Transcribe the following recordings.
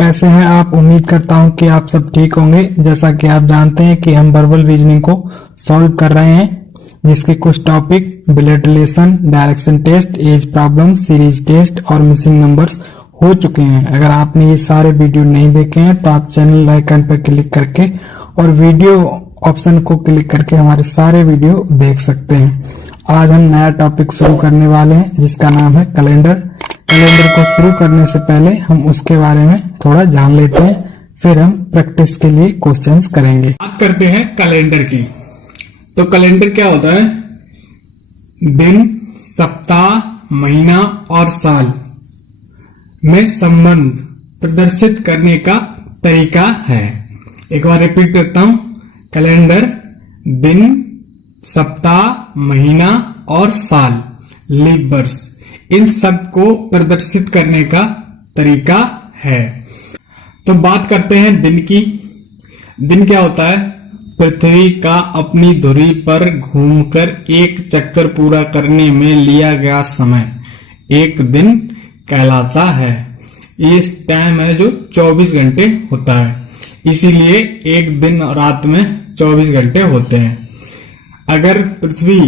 कैसे हैं आप। उम्मीद करता हूं कि आप सब ठीक होंगे। जैसा कि आप जानते हैं कि हम वर्बल रीजनिंग को सॉल्व कर रहे हैं, जिसके कुछ topic blood relation, direction test, age problem, series test और मिसिंग नंबर्स हो चुके हैं। अगर आपने ये सारे वीडियो नहीं देखे हैं तो आप चैनल आइकन पर क्लिक करके और वीडियो ऑप्शन को क्लिक करके हमारे सारे वीडियो देख सकते हैं। आज हम नया टॉपिक शुरू करने वाले हैं जिसका नाम है कैलेंडर। कैलेंडर को शुरू करने से पहले हम उसके बारे में थोड़ा जान लेते हैं, फिर हम प्रैक्टिस के लिए क्वेश्चंस करेंगे। बात करते हैं कैलेंडर की। तो कैलेंडर क्या होता है? दिन, सप्ताह, महीना और साल में संबंध प्रदर्शित करने का तरीका है। एक बार रिपीट करता हूं। कैलेंडर दिन, सप्ताह, महीना और साल, लीप वर्ष, इन सब को प्रदर्शित करने का तरीका है। तो बात करते हैं दिन की। दिन क्या होता है? पृथ्वी का अपनी धुरी पर घूमकर एक चक्कर पूरा करने में लिया गया समय एक दिन कहलाता है। ये टाइम है जो 24 घंटे होता है, इसीलिए एक दिन और रात में 24 घंटे होते हैं। अगर पृथ्वी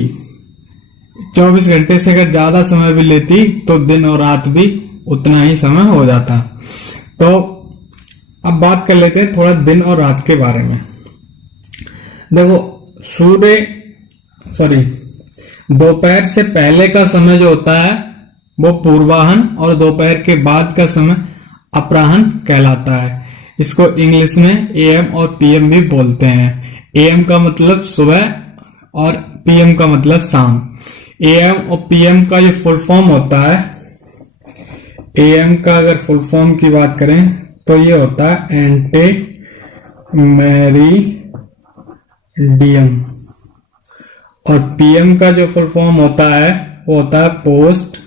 24 घंटे से अगर ज्यादा समय भी लेती तो दिन और रात भी उतना ही समय हो जाता। तो अब बात कर लेते हैं थोड़ा दिन और रात के बारे में। देखो, दोपहर से पहले का समय जो होता है वो पूर्वाहन और दोपहर के बाद का समय अपराहन कहलाता है। इसको इंग्लिश में एएम और पीएम भी बोलते हैं। एएम का मतलब सुबह और पीएम का मतलब शाम। एएम और पीएम का जो फुल फॉर्म होता है, एएम का अगर फुल फॉर्म की बात करें तो ये होता है एंटे मेरिडियम, और पीएम का जो फुल फॉर्म होता है वो होता है पोस्ट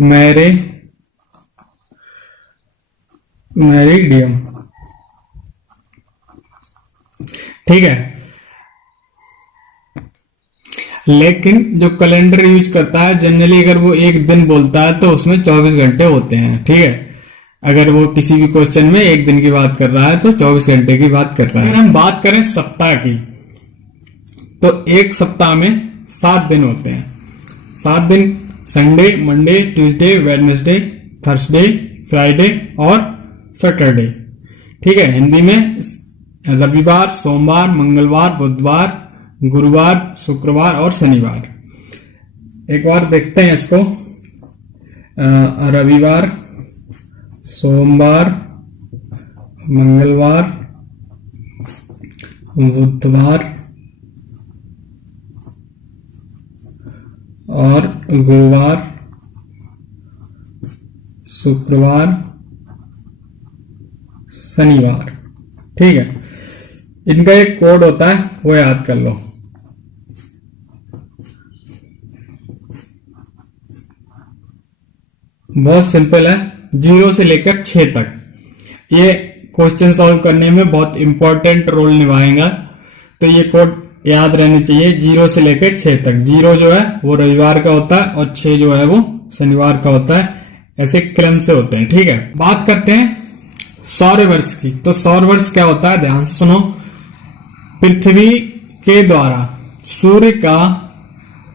मेरिडियम। ठीक है। लेकिन जो कैलेंडर यूज करता है जनरली अगर वो एक दिन बोलता है तो उसमें 24 घंटे होते हैं। ठीक है। अगर वो किसी भी क्वेश्चन में एक दिन की बात कर रहा है तो 24 घंटे की बात कर रहा है। अगर हम बात करें सप्ताह की तो एक सप्ताह में 7 दिन होते हैं। 7 दिन Sunday, Monday, Tuesday, Wednesday, Thursday, Friday और सैटरडे। ठीक है। हिंदी में रविवार, सोमवार, मंगलवार, बुधवार, गुरुवार, शुक्रवार और शनिवार। एक बार देखते हैं इसको। रविवार, सोमवार, मंगलवार, बुधवार और गुरुवार, शुक्रवार, शनिवार। ठीक है। इनका एक कोड होता है, वो याद कर लो। बहुत सिंपल है, 0 से लेकर 6 तक। ये क्वेश्चन सॉल्व करने में बहुत इंपॉर्टेंट रोल निभाएगा, तो ये कोड याद रहने चाहिए। 0 से लेकर 6 तक। 0 जो है वो रविवार का होता है और 6 जो है वो शनिवार का होता है। ऐसे क्रम से होते हैं। ठीक है। बात करते हैं सौर वर्ष की। तो सौर वर्ष क्या होता है, ध्यान से सुनो। पृथ्वी के द्वारा सूर्य का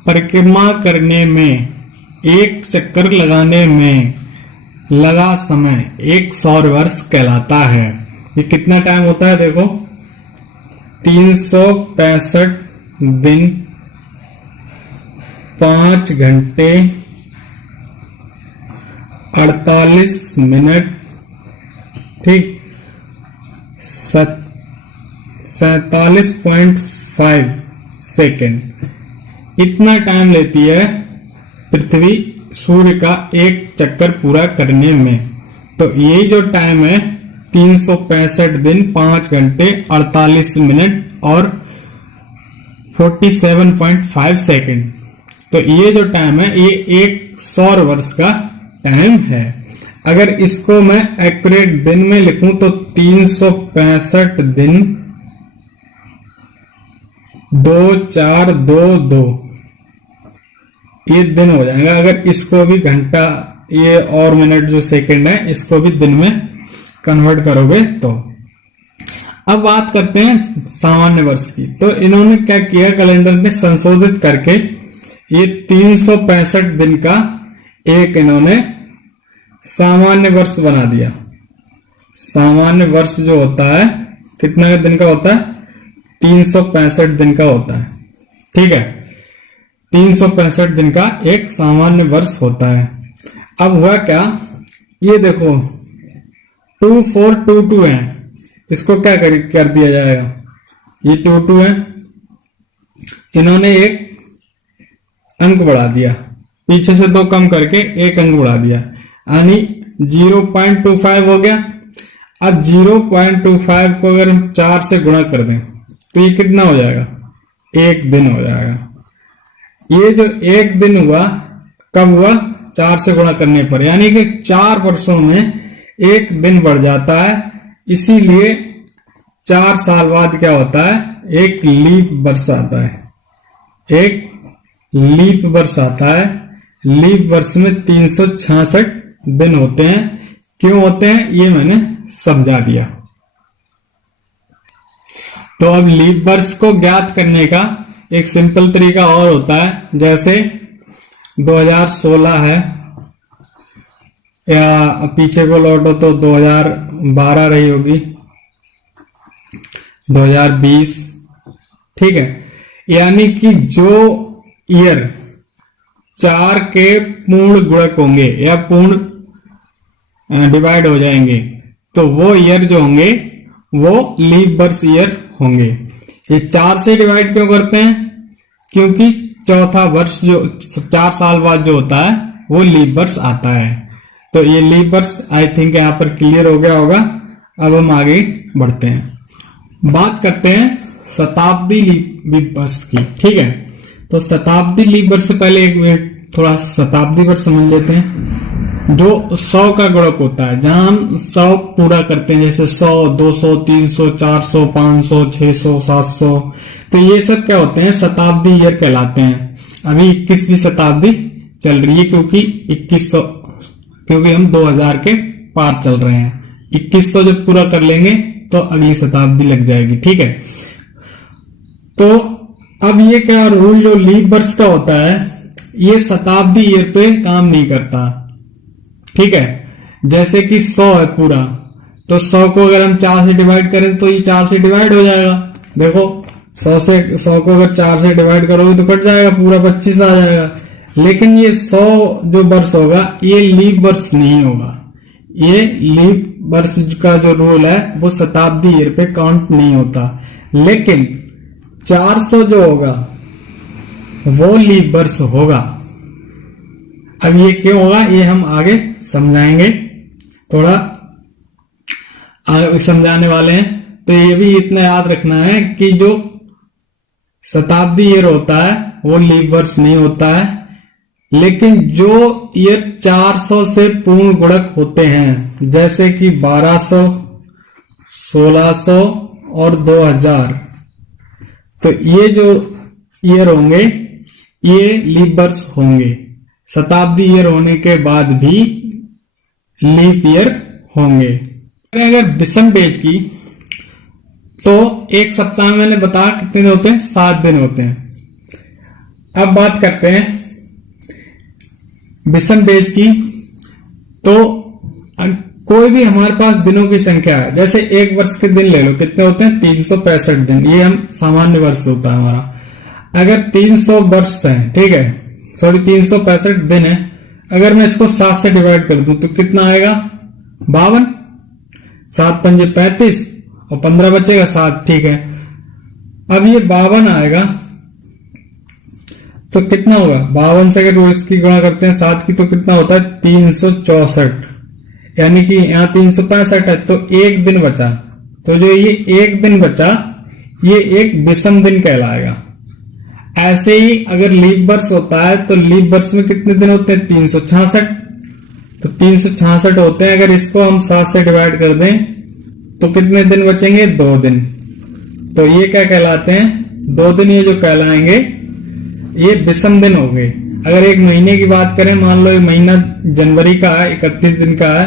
परिक्रमा करने में एक चक्कर लगाने में लगा समय एक सौर वर्ष कहलाता है। ये कितना टाइम होता है? देखो, 365 दिन, 5 घंटे, 48 मिनट, ठीक, 47.5 सेकेंड। इतना टाइम लेती है पृथ्वी सूर्य का एक चक्कर पूरा करने में। तो ये जो टाइम है 365 दिन, 5 घंटे, 48 मिनट और 47.5 सेकेंड। तो ये जो टाइम है ये एक सौर वर्ष का टाइम है। अगर इसको मैं एक्यूरेट दिन में लिखूं तो 365 दिन 2422 ये दिन हो जाएगा। अगर इसको भी घंटा, ये और मिनट जो सेकंड है, इसको भी दिन में कन्वर्ट करोगे तो। अब बात करते हैं सामान्य वर्ष की। तो इन्होंने क्या किया, कैलेंडर में संशोधित करके ये 365 दिन का एक इन्होंने सामान्य वर्ष बना दिया। सामान्य वर्ष जो होता है कितना दिन का होता है, 365 दिन का होता है। ठीक है, 365 दिन का एक सामान्य वर्ष होता है। अब हुआ क्या, ये देखो 2422 है, इसको क्या कर दिया जाएगा, ये 22 है, इन्होंने एक अंक बढ़ा दिया, पीछे से 2 कम करके एक अंक बढ़ा दिया, यानी 0.25 हो गया। अब 0.25 को अगर हम 4 से गुणा कर दें तो ये कितना हो जाएगा, 1 दिन हो जाएगा। ये जो 1 दिन हुआ कब हुआ, 4 से गुणा करने पर, यानी कि 4 वर्षों में 1 दिन बढ़ जाता है। इसीलिए 4 साल बाद क्या होता है, एक लीप वर्ष आता है, एक लीप वर्ष आता है। लीप वर्ष में 366 दिन होते हैं। क्यों होते हैं ये मैंने समझा दिया। तो अब लीप वर्ष को ज्ञात करने का एक सिंपल तरीका और होता है, जैसे 2016 है या पीछे को लौटो तो 2012 रही होगी, 2020, ठीक है। यानी कि जो ईयर 4 के पूर्ण गुणक होंगे या पूर्ण डिवाइड हो जाएंगे, तो वो ईयर जो होंगे वो लीप वर्ष ईयर होंगे। ये 4 से डिवाइड क्यों करते हैं, क्योंकि चौथा वर्ष जो 4 साल बाद जो होता है वो लीप वर्ष आता है। तो ये लीप वर्ष आई थिंक यहाँ पर क्लियर हो गया होगा। अब हम आगे बढ़ते हैं, बात करते हैं शताब्दी लीप वर्ष की। ठीक है, तो शताब्दी लीप वर्ष से पहले एक मिनट थोड़ा शताब्दी वर्ष समझ लेते हैं। जो 100 का गुणक होता है, जहां हम 100 पूरा करते हैं, जैसे 100, 200, 300, 400, 500, 600, 700, तो ये सब क्या होते हैं, शताब्दी ईयर कहलाते हैं। अभी 21वीं शताब्दी चल रही है, क्योंकि 2100, क्योंकि हम 2000 के पार चल रहे हैं। 2100 जब पूरा कर लेंगे तो अगली शताब्दी लग जाएगी। ठीक है, तो अब ये क्या रूल जो लीप वर्ष का होता है, ये शताब्दी ईयर पे काम नहीं करता। ठीक है, जैसे कि 100 है पूरा, तो 100 को अगर हम 4 से डिवाइड करें तो ये 4 से डिवाइड हो जाएगा। देखो 100 को अगर 4 से डिवाइड करोगे तो कट जाएगा, पूरा 25 आ जाएगा। लेकिन ये 100 जो वर्ष होगा ये लीप वर्ष नहीं होगा। ये लीप वर्ष का जो रूल है वो शताब्दी ईयर पे काउंट नहीं होता। लेकिन 400 जो होगा वो लीप वर्ष होगा। अब ये क्यों होगा ये हम आगे समझाएंगे, थोड़ा आगे समझाने वाले हैं। तो ये भी इतना याद रखना है कि जो शताब्दी ईयर होता है वो लीप वर्ष नहीं होता है। लेकिन जो ईयर 400 से पूर्ण गुणक होते हैं, जैसे कि 1200, 1600 और 2000, तो ये जो ईयर होंगे ये लीप वर्ष होंगे। शताब्दी ईयर होने के बाद भी लीप ईयर होंगे। अगर विषम बेज की, तो एक सप्ताह में मैंने बताया कितने दिन होते हैं, 7 दिन होते हैं। अब बात करते हैं विषम बेज की। तो कोई भी हमारे पास दिनों की संख्या है, जैसे एक वर्ष के दिन ले लो, कितने होते हैं, 365 दिन। ये हम सामान्य वर्ष होता है हमारा। अगर 300 वर्ष है, ठीक है, सॉरी 365 दिन है, अगर मैं इसको 7 से डिवाइड कर दूं तो कितना आएगा, 52। 7 पंजे 35 और 15 बचेगा 7। ठीक है, अब ये 52 आएगा तो कितना होगा, 52 से अगर इसकी गुणा करते हैं 7 की तो कितना होता है, 364। यानी कि यहाँ 365 है तो एक दिन बचा। तो जो ये एक दिन बचा ये एक विषम दिन कहलाएगा। ऐसे ही अगर लीप वर्ष होता है तो लीप वर्ष में कितने दिन होते हैं, 366। तो 366 होते हैं। अगर इसको हम 7 से डिवाइड कर दें तो कितने दिन बचेंगे, 2 दिन। तो ये क्या कहलाते हैं, 2 दिन ये जो कहलाएंगे ये विषम दिन होंगे। अगर एक महीने की बात करें, मान लो ये महीना जनवरी का है, 31 दिन का है,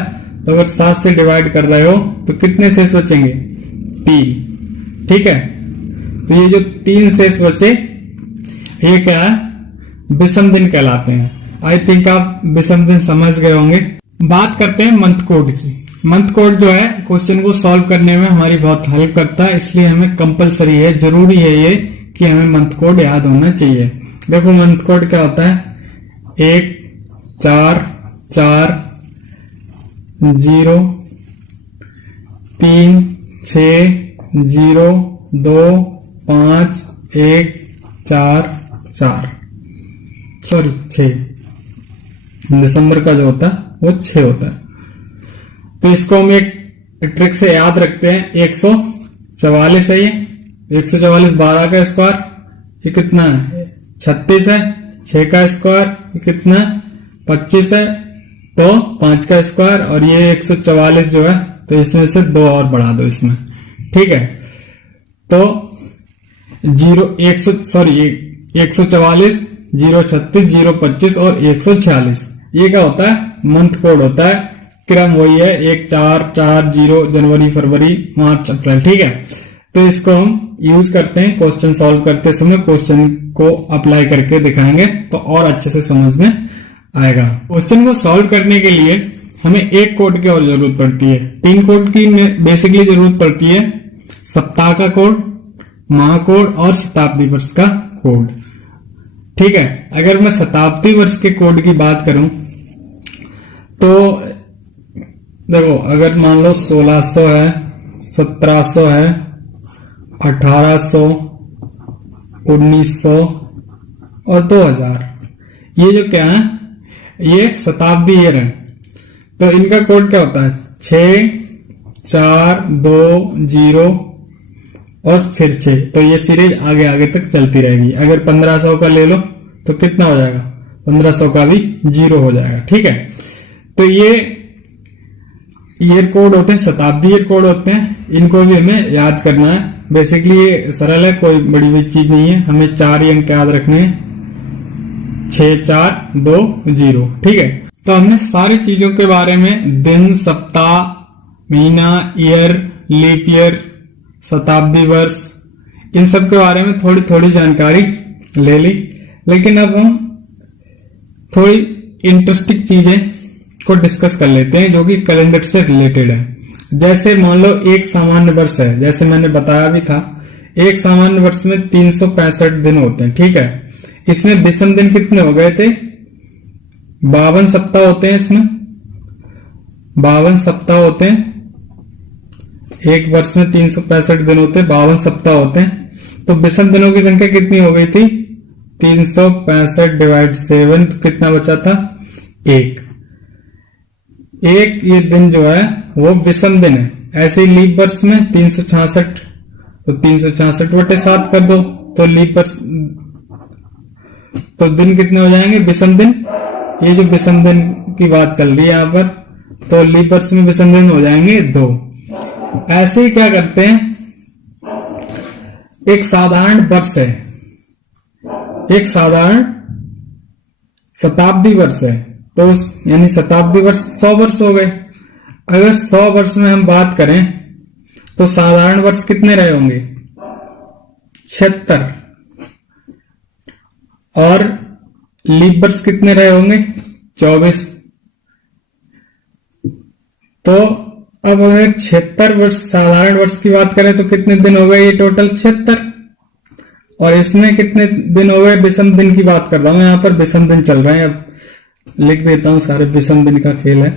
तो अगर 7 से डिवाइड कर रहे हो तो कितने शेष बचेंगे? 3। ठीक है, तो ये जो 3 शेष बचे ये क्या है? विषम दिन कहलाते हैं। आई थिंक आप विषम दिन समझ गए होंगे। बात करते हैं मंथ कोड की। मंथ कोड जो है क्वेश्चन को सॉल्व करने में हमारी बहुत हेल्प करता है, इसलिए हमें कंपलसरी है, जरूरी है ये कि हमें मंथ कोड याद होना चाहिए। देखो मंथ कोड क्या होता है? 1 4 4 0 3 6 0 2 5 1 4 4 सॉरी 6। दिसंबर का जो होता है वो 6 होता है। तो इसको हम एक ट्रिक से याद रखते हैं। 144 है ये, 144 12 का स्क्वायर, ये कितना है? 36 है। 6 का स्क्वायर ये कितना है? 25 है। तो 5 का स्क्वायर, और ये 144 जो है तो इसमें से 2 और बढ़ा दो इसमें। ठीक है, तो 144 036 025 और 146 ये क्या होता है? मंथ कोड होता है। क्रम वही है 1 4 4 0 जनवरी फरवरी मार्च अप्रैल। ठीक है, तो इसको हम यूज करते हैं क्वेश्चन सॉल्व करते समय। क्वेश्चन को अप्लाई करके दिखाएंगे तो और अच्छे से समझ में आएगा। क्वेश्चन को सॉल्व करने के लिए हमें एक कोड की और जरूरत पड़ती है। 3 कोड की बेसिकली जरूरत पड़ती है। सप्ताह का कोड, माह कोड और शताब्दी वर्ष का कोड। ठीक है, अगर मैं शताब्दी वर्ष के कोड की बात करूं तो देखो, अगर मान लो 1600 है, 1700 है, 1800, 1900 और 2000, ये जो क्या है? ये शताब्दी ईयर है। तो इनका कोड क्या होता है? 6 4 2 0 और फिर 6। तो ये सीरीज आगे आगे तक चलती रहेगी। अगर 1500 का ले लो तो कितना हो जाएगा? 1500 का भी 0 हो जाएगा। ठीक है, तो ये ईयर कोड होते हैं, शताब्दी ईयर कोड होते हैं। इनको भी हमें याद करना है। बेसिकली ये सरल है, कोई बड़ी भी चीज नहीं है। हमें 4 ही अंक याद रखने हैं, 6 4 2 0। ठीक है, तो हमने सारी चीजों के बारे में, दिन, सप्ताह, महीना, ईयर, लीप ईयर, शताब्दी वर्ष, इन सब के बारे में थोड़ी थोड़ी जानकारी ले ली। लेकिन अब हम थोड़ी इंटरेस्टिंग चीजें को डिस्कस कर लेते हैं जो कि कैलेंडर से रिलेटेड है। जैसे मान लो एक सामान्य वर्ष है, जैसे मैंने बताया भी था, एक सामान्य वर्ष में 365 दिन होते हैं। ठीक है, इसमें विषम दिन कितने हो गए थे? 52 सप्ताह होते हैं। इसमें 52 सप्ताह होते हैं। एक वर्ष में 365 दिन होते हैं, 52 सप्ताह होते हैं। तो विषम दिनों की संख्या कितनी हो गई थी? 365 डिवाइड 7, तो कितना बचा था? 1। ये दिन जो है वो विषम दिन है। ऐसे ही लीप वर्ष में 366, तो 366/7 कर दो तो लीप वर्ष, तो दिन कितने हो जाएंगे? विषम दिन। ये जो विषम दिन की बात चल रही है यहाँ पर, तो लीप वर्ष में विषम दिन हो जाएंगे 2। ऐसे ही क्या करते हैं, एक साधारण वर्ष है, एक साधारण शताब्दी वर्ष है, तो यानी शताब्दी वर्ष 100 वर्ष हो गए। अगर 100 वर्ष में हम बात करें तो साधारण वर्ष कितने रहे होंगे? 76। और लीप वर्ष कितने रहे होंगे? 24। तो अब अगर 76 वर्ष साधारण वर्ष की बात करें तो कितने दिन हो गए? ये टोटल 76। और इसमें कितने दिन हो गए? विषम दिन की बात कर रहा हूं, यहां पर विषम दिन चल रहे हैं। अब लिख देता हूं, सारे विषम दिन का खेल है।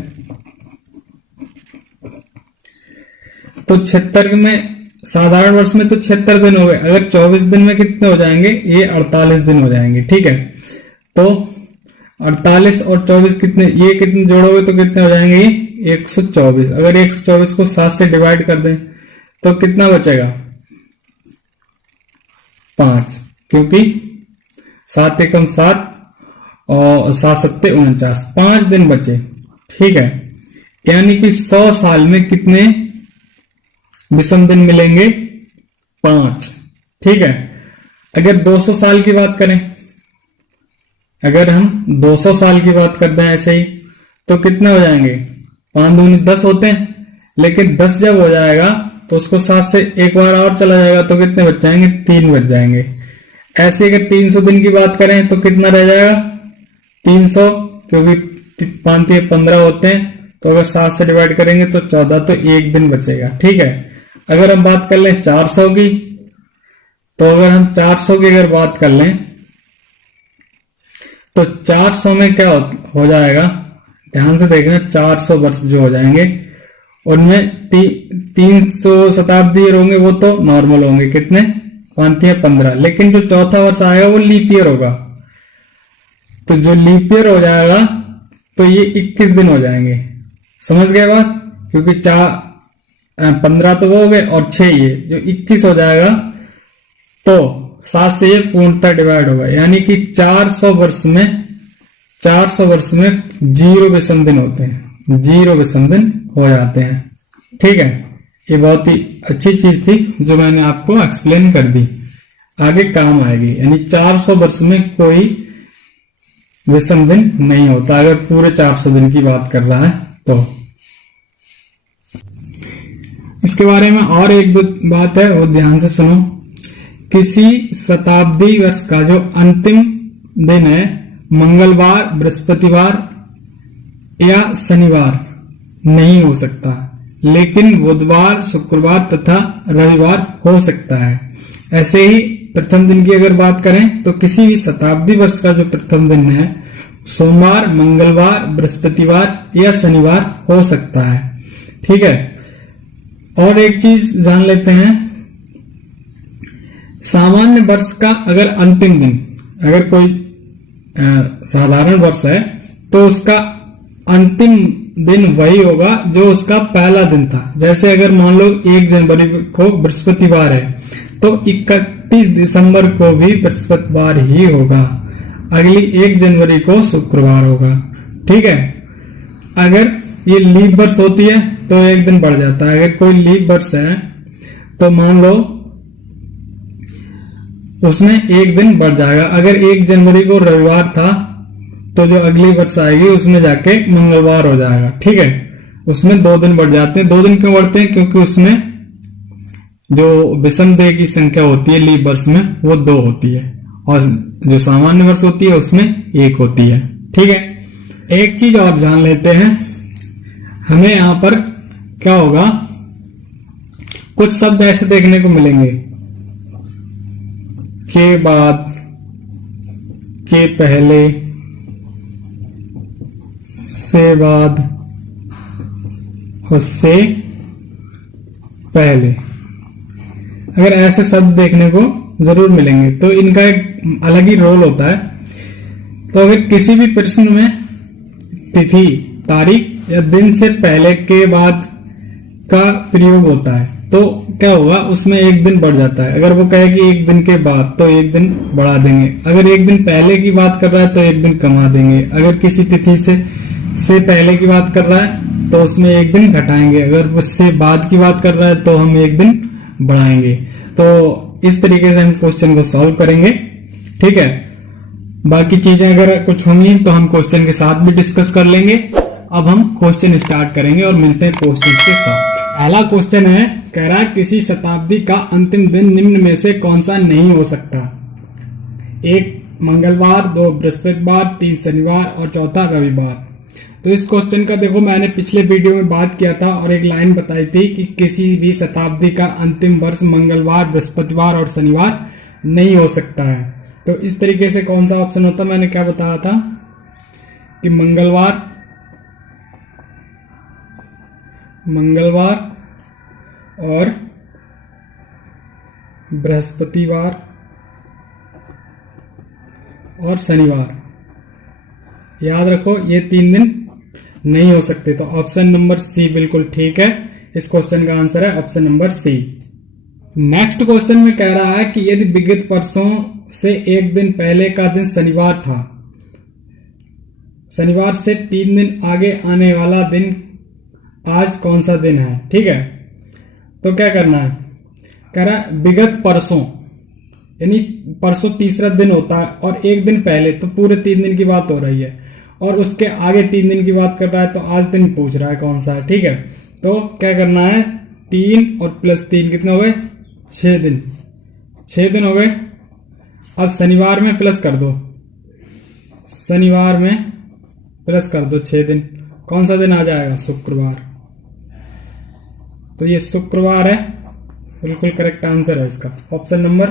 तो 76 में, साधारण वर्ष में तो 76 दिन हो गए। अगर 24 दिन में कितने हो जाएंगे? ये 48 दिन हो जाएंगे। ठीक है, तो 48 और 24 कितने, ये कितने जोड़ोगे तो कितने हो जाएंगे? ये 124। अगर 124 को 7 से डिवाइड कर दें तो कितना बचेगा? 5, क्योंकि 7 एकम 7 और 7 सत्ते 49, 5 दिन बचे। ठीक है, यानी कि 100 साल में कितने विषम दिन मिलेंगे? 5। ठीक है, अगर 200 साल की बात करें, अगर हम 200 साल की बात करते हैं ऐसे ही, तो कितने हो जाएंगे? 5 दूनी 10 होते हैं, लेकिन 10 जब हो जाएगा तो उसको 7 से एक बार और चला जाएगा तो कितने बच जाएंगे? 3 बच जाएंगे। ऐसे अगर 300 दिन की बात करें तो कितना रह जाएगा? 300, क्योंकि 5 3 15 होते हैं, तो अगर 7 से डिवाइड करेंगे तो 14, तो एक दिन बचेगा। ठीक है। अगर हम बात कर लें 400 की, तो अगर हम 400 की अगर बात कर लें तो 400 में क्या हो जाएगा? ध्यान से देखना, 400 वर्ष जो हो जाएंगे उनमें 300 शताब्दी होंगे, वो तो नॉर्मल होंगे। कितने? 5 3 15। लेकिन जो चौथा वर्ष आएगा वो लीप ईयर होगा। तो जो लीप ईयर हो जाएगा तो ये 21 दिन हो जाएंगे। समझ गए बात? क्योंकि 15 तो वो हो गए और 6 ये जो 21 हो जाएगा, तो 7 से ये पूर्णतः डिवाइड होगा, यानी कि 400 वर्ष में 0 विषम दिन होते हैं, 0 विषम दिन हो जाते हैं। ठीक है। ये बहुत ही अच्छी चीज थी जो मैंने आपको एक्सप्लेन कर दी, आगे काम आएगी। यानी 400 वर्ष में कोई विषम दिन नहीं होता, अगर पूरे 400 दिन की बात कर रहा है तो। इसके बारे में और एक दो बात है, वो ध्यान से सुनो। किसी शताब्दी वर्ष का जो अंतिम दिन है, मंगलवार, बृहस्पतिवार या शनिवार नहीं हो सकता, लेकिन बुधवार, शुक्रवार तथा रविवार हो सकता है। ऐसे ही प्रथम दिन की अगर बात करें तो किसी भी शताब्दी वर्ष का जो प्रथम दिन है, सोमवार, मंगलवार, बृहस्पतिवार या शनिवार हो सकता है। ठीक है। और एक चीज जान लेते हैं, सामान्य वर्ष का अगर अंतिम दिन, अगर कोई साधारण वर्ष है तो उसका अंतिम दिन वही होगा जो उसका पहला दिन था। जैसे अगर मान लो 1 जनवरी को बृहस्पतिवार है तो 31 दिसंबर को भी बृहस्पतिवार ही होगा, अगली 1 जनवरी को शुक्रवार होगा। ठीक है। अगर ये लीप वर्ष होती है तो एक दिन बढ़ जाता है। अगर कोई लीप वर्ष है तो मान लो उसमें एक दिन बढ़ जाएगा। अगर 1 जनवरी को रविवार था तो जो अगली वर्ष आएगी उसमें जाके मंगलवार हो जाएगा। ठीक है। उसमें 2 दिन बढ़ जाते हैं। 2 दिन क्यों बढ़ते हैं? क्योंकि उसमें जो विषम देह की संख्या होती है लीप वर्ष में वो 2 होती है, और जो सामान्य वर्ष होती है उसमें 1 होती है। ठीक है। एक चीज और जान लेते हैं, हमें यहां पर क्या होगा, कुछ शब्द ऐसे देखने को मिलेंगे, के बाद, के पहले, से बाद, उससे पहले। अगर ऐसे शब्द देखने को जरूर मिलेंगे तो इनका एक अलग ही रोल होता है। तो अगर किसी भी प्रश्न में तिथि, तारीख या दिन से पहले के बाद का प्रयोग होता है तो क्या होगा, उसमें एक दिन बढ़ जाता है। अगर वो कहे कि एक दिन के बाद तो एक दिन बढ़ा देंगे। अगर एक दिन पहले की बात कर रहा है तो एक दिन कमा देंगे। अगर किसी तिथि से पहले की बात कर रहा है तो उसमें एक दिन घटाएंगे। अगर उससे बाद की बात कर रहा है तो हम एक दिन बढ़ाएंगे। तो इस तरीके से हम क्वेश्चन को सॉल्व करेंगे। ठीक है। बाकी चीजें अगर कुछ होंगी तो हम क्वेश्चन के साथ भी डिस्कस कर लेंगे। अब हम क्वेश्चन स्टार्ट करेंगे और मिलते हैं क्वेश्चन के साथ। पहला क्वेश्चन है, कह रहा है किसी शताब्दी का अंतिम दिन निम्न में से कौन सा नहीं हो सकता? 1 मंगलवार, 2 बृहस्पतिवार, 3 शनिवार और 4 रविवार। तो इस क्वेश्चन का देखो, मैंने पिछले वीडियो में बात किया था और एक लाइन बताई थी कि किसी भी शताब्दी का अंतिम वर्ष मंगलवार, बृहस्पतिवार और शनिवार नहीं हो सकता है। तो इस तरीके से कौन सा ऑप्शन होता, मैंने क्या बताया था कि मंगलवार और बृहस्पतिवार और शनिवार। याद रखो ये 3 दिन नहीं हो सकते। तो ऑप्शन नंबर सी बिल्कुल ठीक है। इस क्वेश्चन का आंसर है option number C. Next question में कह रहा है कि यदि विगत वर्षों से एक दिन पहले का दिन शनिवार था, शनिवार से 3 दिन आगे आने वाला दिन आज कौन सा दिन है? ठीक है। तो क्या करना है, कह रहा है विगत परसों, यानी परसों तीसरा दिन होता है और एक दिन पहले, तो पूरे 3 दिन की बात हो रही है। और उसके आगे 3 दिन की बात कर रहा है, तो आज दिन पूछ रहा है कौन सा है। ठीक है, तो क्या करना है, 3 और +3 कितने हो गए, 6 दिन। 6 दिन हो गए। अब शनिवार में प्लस कर दो, शनिवार में प्लस कर दो 6 दिन। कौन सा दिन आ जाएगा, शुक्रवार। तो ये शुक्रवार है, बिल्कुल करेक्ट आंसर है इसका। Option number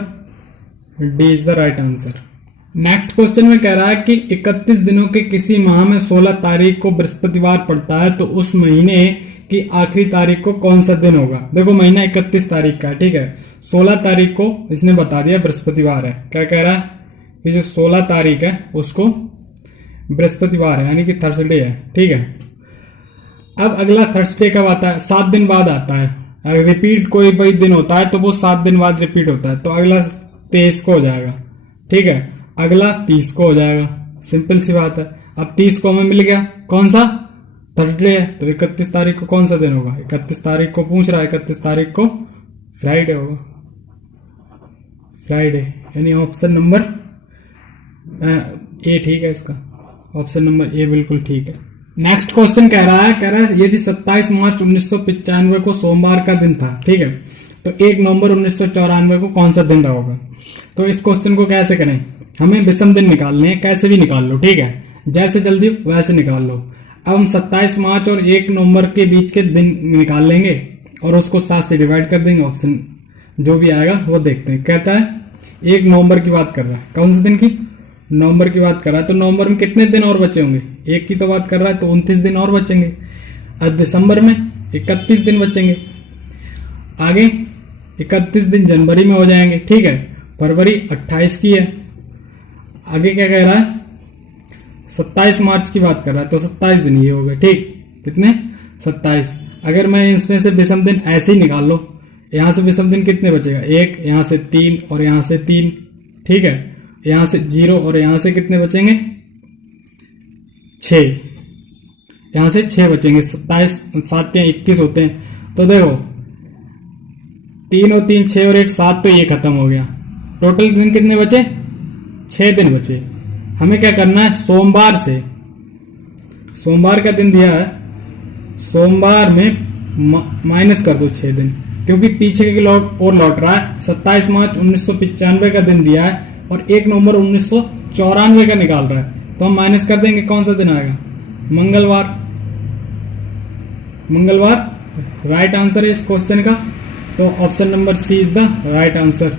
D is the right answer. Next question में कह रहा है कि 31 दिनों के किसी माह में 16 तारीख को बृहस्पतिवार पड़ता है, तो उस महीने की आखिरी तारीख को कौन सा दिन होगा। देखो महीना 31 तारीख का है, ठीक है, 16 तारीख को इसने बता दिया बृहस्पतिवार है। क्या कह रहा है कि जो 16 तारीख है उसको बृहस्पतिवार है, यानी कि थर्सडे है। ठीक है, अब अगला थर्सडे कब आता है, 7 दिन बाद आता है। अगर रिपीट कोई भी दिन होता है तो वो 7 दिन बाद रिपीट होता है, तो अगला 23 को हो जाएगा। ठीक है, अगला 30 को हो जाएगा, सिंपल सी बात है। अब 30 को हमें मिल गया, कौन सा, थर्सडे है, तो 31 तारीख को कौन सा दिन होगा, 31 तारीख को पूछ रहा है, 31 तारीख को फ्राइडे होगा, फ्राइडे, यानी ऑप्शन नंबर ए ठीक है इसका, ऑप्शन नंबर ए बिल्कुल ठीक है। नेक्स्ट क्वेश्चन कह रहा है यदि 27 मार्च 1995 को सोमवार का दिन था, ठीक है, तो 1 नवंबर 1994 को कौन सा दिन रहा होगा। तो इस क्वेश्चन को कैसे करें, हमें विषम दिन निकालने हैं, कैसे भी निकाल लो, ठीक है, जैसे जल्दी वैसे निकाल लो। अब हम 27 मार्च और 1 नवंबर के बीच के दिन निकाल लेंगे और उसको 7 से डिवाइड कर देंगे, ऑप्शन जो भी आएगा वो देखते हैं। कहता है 1 नवंबर की बात कर रहा है, कौन से दिन की, नवंबर की बात कर रहा है, तो नवंबर में कितने दिन और बचे होंगे, 1 की तो बात कर रहा है, तो 29 दिन और बचेंगे। अब दिसंबर में 31 दिन बचेंगे, आगे 31 दिन जनवरी में हो जाएंगे। ठीक है, फरवरी 28 की है, आगे क्या कह रहा है 27 मार्च की बात कर रहा है, तो 27 दिन ये हो गए। ठीक, कितने, 27। अगर मैं इसमें से विषम दिन ऐसे ही निकाल लो, यहां से विषम दिन कितने बचेगा, 1, यहां से 3 और यहां से 3, ठीक है, यहां से 0 और यहां से कितने बचेंगे, 6, यहां से 6 बचेंगे, 27 7 या 21 होते हैं। तो देखो 3 और 3 6 और 1 7, तो ये खत्म हो गया। टोटल दिन कितने बचे, 6 दिन बचे। हमें क्या करना है, सोमवार से, सोमवार का दिन दिया है, सोमवार में माइनस कर दो 6 दिन, क्योंकि पीछे की लौट रहा है। 27 मार्च 1995 का दिन दिया है और 1 नवंबर 1994 का निकाल रहा है, तो हम माइनस कर देंगे, कौन सा दिन आएगा, मंगलवार। मंगलवार राइट आंसर है इस क्वेश्चन का, तो option number C is the right answer.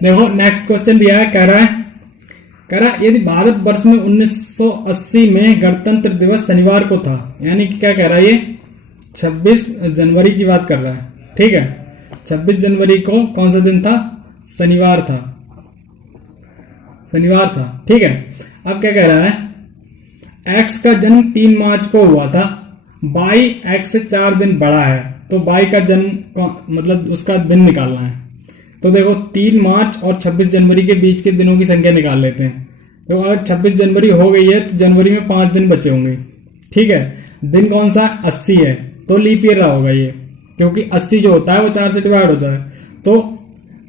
देखो नेक्स्ट क्वेश्चन दिया है, कह रहा है यदि भारत वर्ष में 1980 में गणतंत्र दिवस शनिवार को था, यानी कि क्या कह रहा है, ये 26 जनवरी की बात कर रहा है। ठीक है, 26 जनवरी को कौन सा दिन था, शनिवार था, शनिवार था। ठीक है, अब क्या कह रहा है, एक्स का जन्म 3 मार्च को हुआ था, बाई एक्स से 4 दिन बड़ा है, तो बाई का जन्म मतलब उसका दिन निकालना है। तो देखो 3 मार्च और 26 जनवरी के बीच के दिनों की संख्या निकाल लेते हैं। तो अगर 26 जनवरी हो गई है तो जनवरी में 5 दिन बचे होंगे। ठीक है, दिन कौन सा, 80 है, तो लीप ईयर रहा होगा ये, क्योंकि 80 जो होता है वो 4 से डिवाइड होता है, तो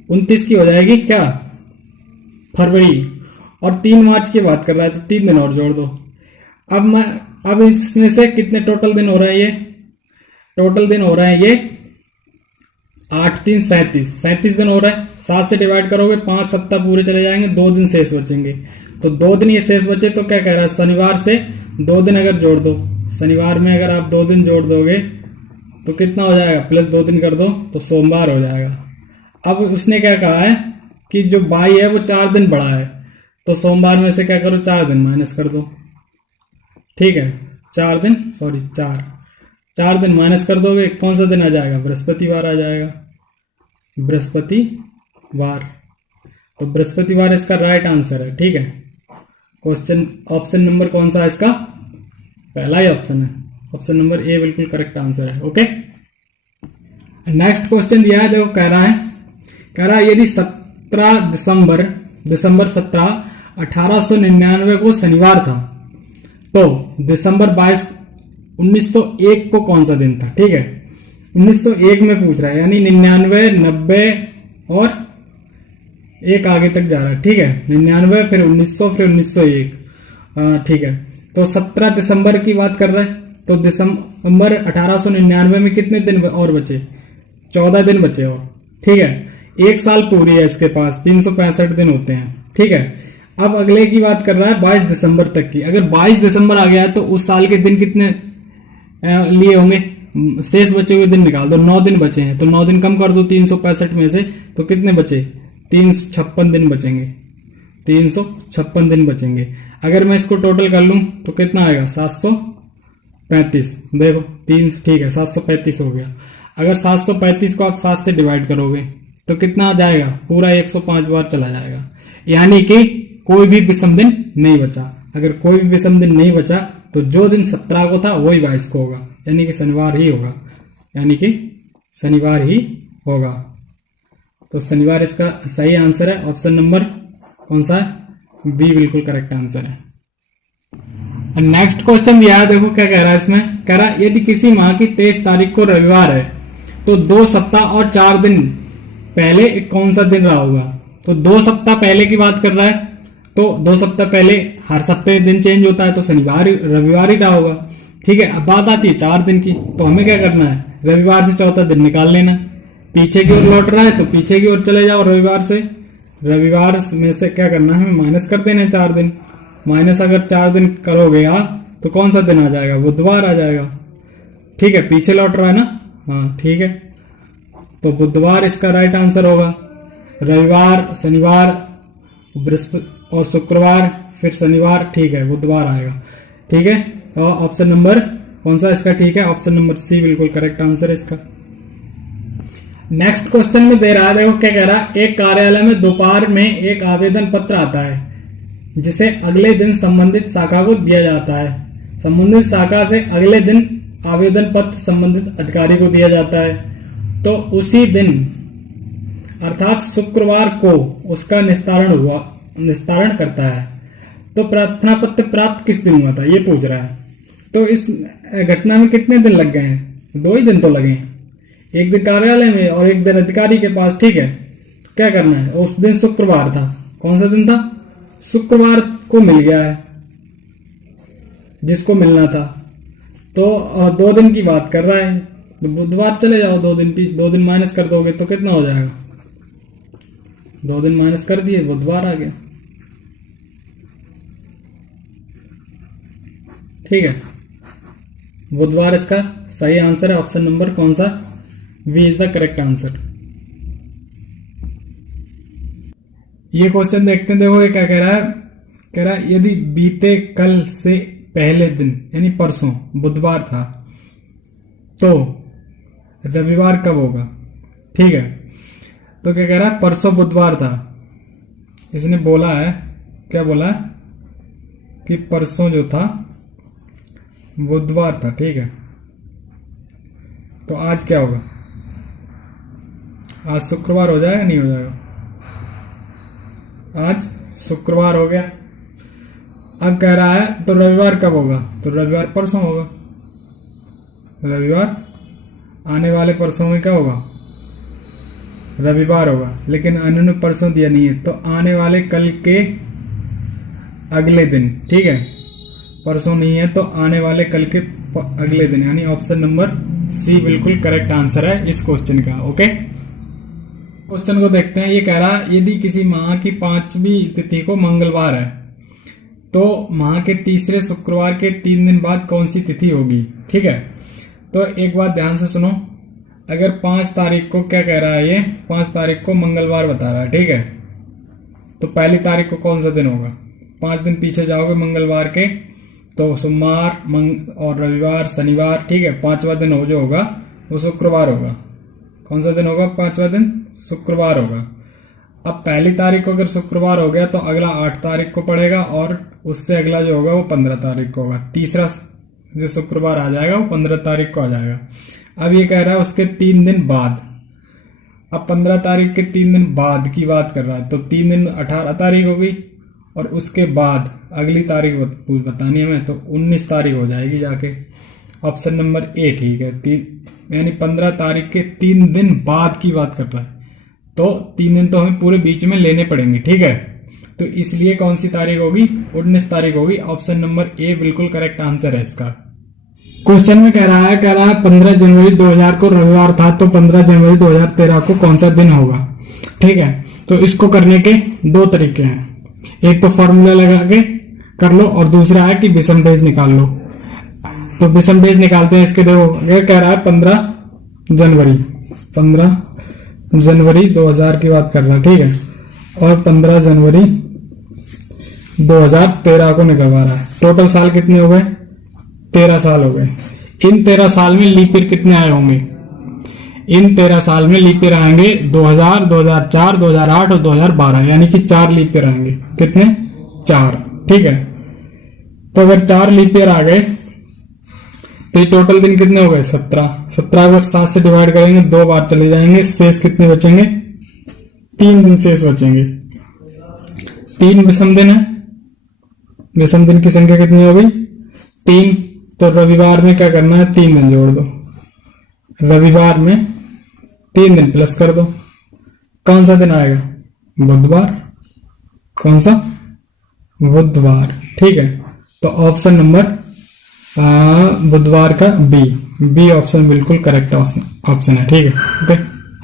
29 की हो जाएगी क्या, फरवरी। और 3 मार्च की बात कर रहा है, तो 3 दिन और जोड़ दो। अब इसमें से कितने टोटल दिन हो रहे हैं, ये टोटल दिन हो रहे हैं ये 8 3 37 दिन हो रहा है। 7 से डिवाइड करोगे 5 सप्ताह पूरे चले जाएंगे, 2 दिन शेष बचेंगे, तो 2 दिन ये शेष बचे, तो क्या कह रहा है, शनिवार से 2 दिन अगर जोड़ दो, शनिवार में अगर आप 2 दिन जोड़ दोगे तो कितना हो जाएगा, प्लस 2 दिन कर दो तो सोमवार हो जाएगा। अब उसने क्या कहा है कि जो बाई है वो 4 दिन बड़ा है, तो सोमवार में से क्या करो, 4 दिन माइनस कर दो। ठीक है, 4 दिन माइनस कर दोगे, कौन सा दिन आ जाएगा, बृहस्पतिवार आ जाएगा, बृहस्पतिवार। तो बृहस्पतिवार इसका राइट आंसर है। ठीक है, क्वेश्चन ऑप्शन नंबर कौन सा है इसका, पहला ही ऑप्शन है, ऑप्शन नंबर ए बिल्कुल करेक्ट आंसर है। ओके, नेक्स्ट क्वेश्चन दिया है, देखो कह रहा है यदि 17 दिसंबर 17 1899 को शनिवार था, तो दिसंबर 22 1901 को कौन सा दिन था। ठीक है, 1901 में पूछ रहा है, यानी 99 90 और एक आगे तक जा रहा है, ठीक है, 99, फिर 1900, फिर 1901, ठीक है। तो 17 दिसंबर की बात कर रहा है, तो दिसंबर 1899 में कितने दिन और बचे? 14 दिन बचे और, ठीक है। एक साल पूरी है इसके पास, 365 दिन होते हैं, ठीक है। अब अगले की बात कर रहा है 22 दिसंबर तक की। अगर 22 दिसंबर आ गया है तो उस साल के दिन कितने लिए होंगे? शेष बचे हुए दिन निकाल दो, 9 दिन बचे हैं, तो 9 दिन कम कर दो 365 में से, तो कितने बचे? 356 दिन बचेंगे, 356 दिन बचेंगे। अगर मैं इसको टोटल कर लूं तो कितना आएगा? 735। देखो 3, ठीक है, 735 हो गया। अगर 735 को आप 7 से डिवाइड करोगे तो कितना आ जाएगा? पूरा 105 बार चला जाएगा, यानी कि कोई भी विषम दिन नहीं बचा। अगर कोई भी विषम दिन नहीं बचा तो जो दिन 17 को था वही 22 को होगा, यानी कि शनिवार ही होगा, यानी कि शनिवार ही होगा। तो शनिवार इसका सही आंसर है। ऑप्शन नंबर कौन सा है? बी बिल्कुल करेक्ट आंसर है। नेक्स्ट क्वेश्चन दिया है, देखो क्या कह रहा है इसमें। कह रहा है यदि किसी माह की 23 तारीख को रविवार है तो 2 सप्ताह और 4 दिन पहले कौन सा दिन रहा होगा? तो 2 सप्ताह पहले की बात कर रहा है, तो 2 सप्ताह पहले हर सप्ताह दिन चेंज होता है, तो शनिवार रविवार ही रहा होगा, ठीक है। अब बात आती है 4 दिन की, तो हमें क्या करना है? रविवार से चौथा दिन निकाल लेना। पीछे की ओर लौट रहा है तो पीछे की ओर चले जाओ रविवार से। रविवार में से क्या करना है? हमें माइनस कर देना है 4 दिन। माइनस अगर 4 दिन करोगे तो कौन सा दिन आ जाएगा? बुधवार आ जाएगा, ठीक है। पीछे लौट रहा है ना, हाँ ठीक है। तो बुधवार इसका राइट आंसर होगा। रविवार, शनिवार, बृहस्पति और शुक्रवार, फिर शनिवार, ठीक है, बुधवार आएगा, ठीक है। और ऑप्शन नंबर कौन सा इसका ठीक है? ऑप्शन नंबर सी बिल्कुल करेक्ट आंसर है इसका। नेक्स्ट क्वेश्चन में दे रहा है, देखो क्या कह रहा है। एक कार्यालय में दोपहर में एक आवेदन पत्र आता है जिसे अगले दिन संबंधित शाखा को दिया जाता है। संबंधित शाखा से अगले दिन आवेदन पत्र संबंधित अधिकारी को दिया जाता है, तो उसी दिन अर्थात शुक्रवार को उसका निस्तारण करता है। तो प्रार्थना पत्र प्राप्त किस दिन हुआ था, ये पूछ रहा है। तो इस घटना में कितने दिन लग गए हैं? 2 ही दिन तो लगे हैं, एक दिन कार्यालय में और एक दिन अधिकारी के पास, ठीक है। क्या करना है? उस दिन शुक्रवार था, कौन सा दिन था? शुक्रवार को मिल गया है जिसको मिलना था, तो 2 दिन की बात कर रहा है, तो बुधवार चले जाओ, 2 दिन माइनस कर दोगे तो कितना हो जाएगा? 2 दिन माइनस कर दिए, बुधवार आ गया, ठीक है। बुधवार इसका सही आंसर है। ऑप्शन नंबर कौन सा? B is the correct answer. ये क्वेश्चन देखते हैं, देखो ये क्या कह रहा है। कह रहा है यदि बीते कल से पहले दिन यानी परसों बुधवार था तो रविवार कब होगा, ठीक है। तो क्या कह रहा है? परसों बुधवार था, इसने बोला है, क्या बोला है कि परसों जो था बुधवार था, ठीक है। तो आज क्या होगा? आज शुक्रवार हो जाएगा, नहीं हो जाएगा? आज शुक्रवार हो गया। अब कह रहा है तो रविवार कब होगा? तो रविवार परसों होगा। रविवार आने वाले परसों में क्या होगा? रविवार होगा, लेकिन उन्होंने परसों दिया नहीं है, तो आने वाले कल के अगले दिन, ठीक है। परसों नहीं है तो आने वाले कल के अगले दिन, यानी ऑप्शन नंबर सी बिल्कुल करेक्ट आंसर है इस क्वेश्चन का। ओके, क्वेश्चन को देखते हैं। ये कह रहा है यदि किसी माह की 5वीं तिथि को मंगलवार है तो माह के तीसरे शुक्रवार के 3 दिन बाद कौन सी तिथि होगी, ठीक है। तो एक बात ध्यान से सुनो, अगर 5 तारीख को क्या कह रहा है, ये 5 तारीख को मंगलवार बता रहा है, ठीक है। तो पहली तारीख को कौन सा दिन होगा? 5 दिन पीछे जाओगे मंगलवार के, तो सोमवार और रविवार, शनिवार, ठीक है। 5वां दिन हो जो होगा वो शुक्रवार होगा। कौन सा दिन होगा? 5वां दिन शुक्रवार होगा। अब पहली तारीख को अगर शुक्रवार हो गया तो अगला 8 तारीख को पड़ेगा, और उससे अगला जो होगा वो 15 तारीख को होगा। तीसरा जो शुक्रवार आ जाएगा वो 15 तारीख को आ जाएगा। अब ये कह रहा है उसके 3 दिन बाद। अब 15 तारीख के 3 दिन बाद की बात कर रहा है, तो 3 दिन 18 तारीख हो गई, और उसके बाद अगली तारीख बतानी हमें, तो 19 तारीख हो जाएगी जाके। ऑप्शन नंबर ए ठीक है, यानी 15 तारीख के 3 दिन बाद की बात कर रहा है। तो 3 दिन तो हमें पूरे बीच में लेने पड़ेंगे, ठीक है। तो इसलिए कौन सी तारीख होगी, 19 तारीख होगी। ऑप्शन नंबर ए बिल्कुल करेक्ट आंसर है इसका। क्वेश्चन में कह रहा है 15 जनवरी 2000 को रविवार था, तो 15 जनवरी 2013 को कौन सा दिन होगा, ठीक है। तो इसको करने के दो तरीके हैं, एक तो फॉर्मूला लगा के कर लो और दूसरा है कि विषम डेज निकाल लो। तो विषम डेज निकालते हैं इसके। देखो ये कह रहा है 15 जनवरी 2000 की बात कर रहा है, ठीक है, और 15 जनवरी 2013 को निकलवा रहा है। टोटल साल कितने हो गए, 13 साल हो गए। इन 13 साल में लीप ईयर कितने आए होंगे, इन 13 साल में लीप ईयर आएंगे 2000, 2004, 2008 और 2012, यानी कि 4 लीप ईयर आएंगे। कितने, 4, ठीक है। तो अगर 4 लीप ईयर आ गए तो ये टोटल दिन कितने हो गए, 17। 17 अगर 7 से डिवाइड करेंगे 2 बार चले जाएंगे, शेष कितने बचेंगे, 3 दिन शेष बचेंगे। 3 विषम दिन है, विषम दिन की संख्या कितनी हो गई, 3। तो रविवार में क्या करना है, 3 दिन जोड़ दो, रविवार में 3 दिन प्लस कर दो। कौन सा दिन आएगा, बुधवार। कौन सा, बुधवार, ठीक है। तो ऑप्शन नंबर बुधवार का बी ऑप्शन बिल्कुल करेक्ट ऑप्शन है, ठीक है, ओके।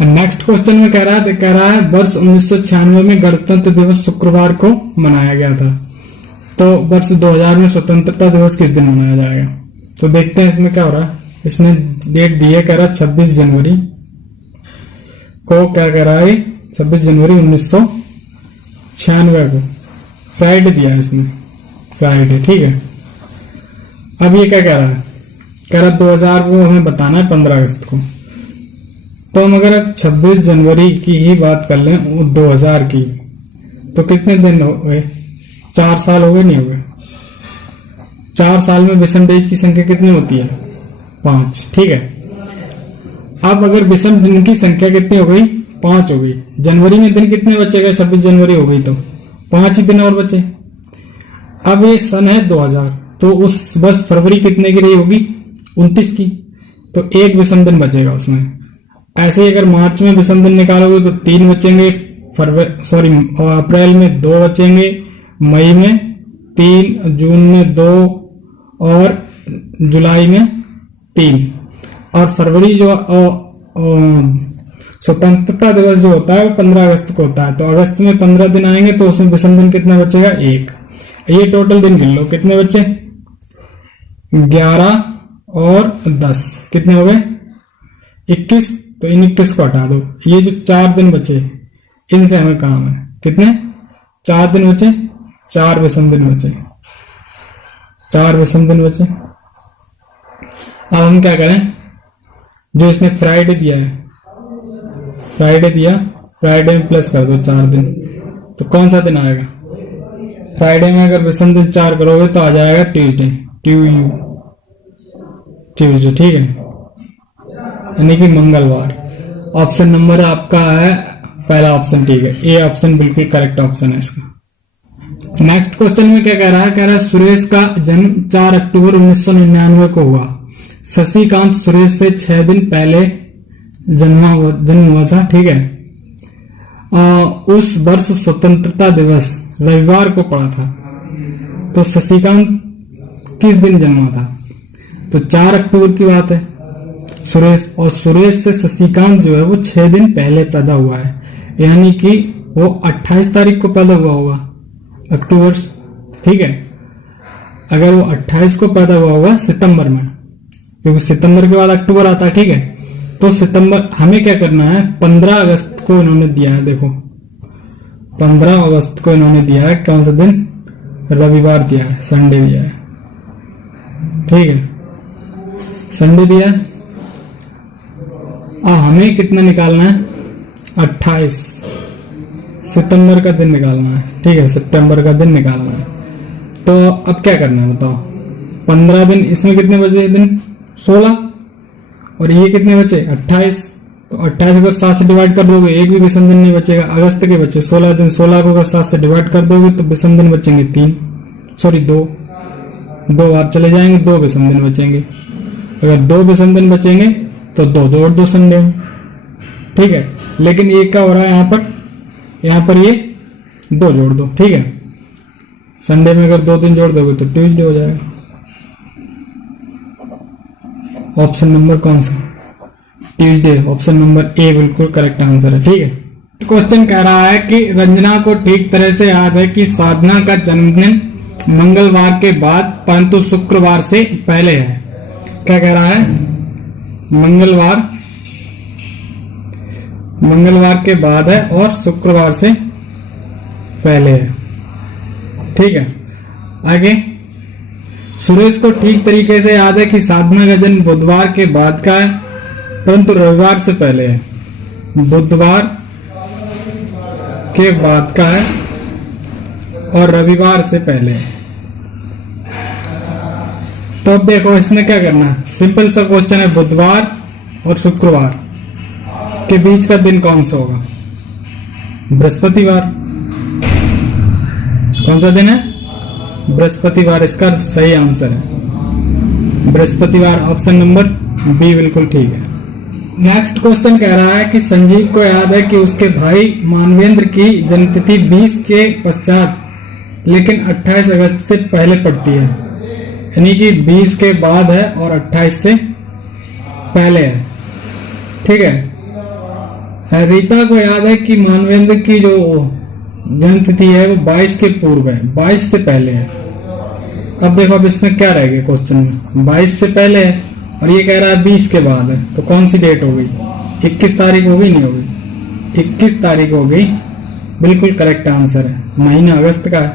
नेक्स्ट क्वेश्चन में कह रहा है वर्ष 1996 में गणतंत्र दिवस शुक्रवार को मनाया गया था, तो वर्ष 2000 में स्वतंत्रता दिवस किस दिन मनाया जाएगा। तो देखते हैं इसमें क्या हो रहा है। इसने डेट दी है, कह रहा है 26 जनवरी को, क्या कह रहा है, 26 जनवरी 1996 को, फ्राइडे दिया है इसमें, फ्राइडे, ठीक है। अब ये क्या कह रहा है, कह रहा 2000 को हमें बताना है 15 अगस्त को। तो हम अगर 26 जनवरी की ही बात कर लें 2000 की, तो कितने दिन हो गए, 4 साल हो गए, नहीं हो गए। 4 साल में विषम डेज की संख्या कितनी होती है, 5, ठीक है। अब अगर विषम दिन की संख्या कितनी हो गई, 5 हो गई। जनवरी में दिन कितने बचेगा, 26 जनवरी हो गई, तो 5 ही दिन और बचे। अब ये सन है 2000, तो उस बस फरवरी कितने की रही होगी, 29 की, तो 1 विषम दिन बचेगा उसमें। ऐसे ही अगर मार्च में विषम दिन निकालोगे तो 3 बचेंगे, अप्रैल में 2 बचेंगे, मई में 3, जून में 2 और जुलाई में 3। और फरवरी जो स्वतंत्रता दिवस जो होता है वो 15 अगस्त को होता है, तो अगस्त में 15 दिन आएंगे, तो उसमें विषम दिन कितना बचेगा, 1। ये टोटल दिन गिन लो कितने बचे, 11 और 10 कितने हो गए, 21। तो इन 21 को हटा दो। ये जो 4 दिन बचे इनसे हमें काम है, कितने, 4 दिन बचे, 4 विषम दिन बचे, 4 विषम दिन बचे। अब हम क्या करें, जो इसने फ्राइडे दिया है, फ्राइडे में प्लस कर दो 4 दिन, तो कौन सा दिन आएगा, फ्राइडे में अगर विषम दिन 4 करोगे तो आ जाएगा ट्यूसडे, ट्यूसडे, ठीक है, यानी कि मंगलवार। ऑप्शन नंबर आपका है पहला ऑप्शन, ठीक है, ए ऑप्शन बिल्कुल करेक्ट ऑप्शन है इसका। नेक्स्ट क्वेश्चन में क्या कह रहा है, सुरेश का जन्म 4 अक्टूबर 1999 को हुआ। शशिकांत सुरेश से 6 दिन पहले जन्म हुआ था, ठीक है। उस वर्ष स्वतंत्रता दिवस रविवार को पड़ा था, तो शशिकांत किस दिन जन्मा था, तो 4 अक्टूबर की बात है। सुरेश से शशिकांत जो है वो 6 दिन पहले पैदा हुआ है, यानी कि वो 28 तारीख को पैदा हुआ होगा अक्टूबर, ठीक है। अगर वो 28 को पैदा हुआ होगा सितंबर में, क्योंकि सितंबर के बाद अक्टूबर आता है, ठीक है। तो सितंबर हमें क्या करना है, 15 अगस्त को इन्होंने दिया है, देखो 15 अगस्त को इन्होंने दिया है, कौन सा दिन, रविवार दिया है, संडे दिया है, ठीक है, संडे दिया है। हमें कितना निकालना है, 28 सितंबर का दिन निकालना है, ठीक है, सितंबर का दिन निकालना है। तो अब क्या करना है बताओ, 15 दिन, इसमें कितने बचे दिन, 16, और ये कितने बचे, 28। तो 28 अगर 7 से डिवाइड कर दोगे एक भी विषम दिन नहीं बचेगा। अगस्त के बचे 16 दिन, 16 को अगर 7 से डिवाइड कर दोगे तो विषम दिन बचेंगे 2 बार चले जाएंगे, 2 विषम दिन बचेंगे। अगर 2 विषम दिन बचेंगे तो 2 और 2 संडे, ठीक है। लेकिन ये क्या हो रहा है यहाँ पर ये 2 जोड़ दो, ठीक है। संडे में अगर 2 दिन जोड़ दोगे तो ट्यूसडे हो जाएगा। ऑप्शन नंबर कौन सा? ट्यूसडे। ऑप्शन नंबर ए बिल्कुल करेक्ट आंसर है, ठीक है। क्वेश्चन कह रहा है कि रंजना को ठीक तरह से याद है कि साधना का जन्मदिन मंगलवार के बाद परंतु शुक्रवार से पहले है। क्या कह रहा है? मंगलवार के बाद है और शुक्रवार से पहले है, ठीक है। आगे, सुरेश को ठीक तरीके से याद है कि साधना का जन्म बुधवार के बाद का है परंतु रविवार से पहले है। बुधवार के बाद का है और रविवार से पहले है। तो अब देखो इसमें क्या करना है, सिंपल सा क्वेश्चन है। बुधवार और शुक्रवार के बीच का दिन कौन सा होगा? बृहस्पतिवार। कौन सा दिन है? बृहस्पतिवार इसका सही आंसर है, बृहस्पतिवार। ऑप्शन नंबर बी बिल्कुल ठीक है। नेक्स्ट क्वेश्चन कह रहा है कि संजीव को याद है कि उसके भाई मानवेंद्र की जन्मतिथि 20 के पश्चात लेकिन 28 अगस्त से पहले पड़ती है, यानी कि 20 के बाद है और 28 से पहले है, ठीक है। रीता को याद है कि मानवेंद्र की जो जन्मतिथि है वो 22 के पूर्व है, 22 से पहले है। अब देखो अब इसमें क्या रह गया क्वेश्चन में, 22 से पहले है और ये कह रहा है 20 के बाद है, तो कौन सी डेट हो गई? 21 तारीख हो गई, नहीं हो गई? 21 तारीख हो गई, बिल्कुल करेक्ट आंसर है। महीना अगस्त का है,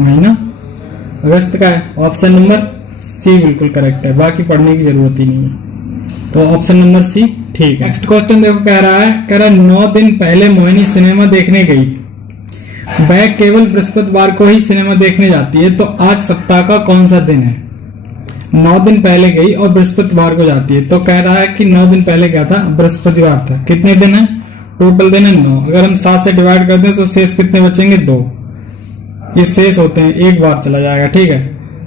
महीना अगस्त का है। ऑप्शन नंबर सी बिल्कुल करेक्ट है, बाकी पढ़ने की जरूरत ही नहीं है, तो ऑप्शन नंबर सी ठीक है। नेक्स्ट क्वेश्चन देखो, कह रहा है 9 दिन पहले मोहिनी सिनेमा देखने गई, वह केवल बृहस्पतिवार को ही सिनेमा देखने जाती है, तो आज सप्ताह का कौन सा दिन है? 9 दिन पहले गई और बृहस्पतिवार को जाती है, तो कह रहा है कि 9 दिन पहले क्या था? बृहस्पतिवार था। कितने दिन है? टोटल दिन है 9। अगर हम 7 से डिवाइड कर दें तो शेष कितने बचेंगे? 2। ये शेष होते हैं, एक बार चला जाएगा, ठीक है।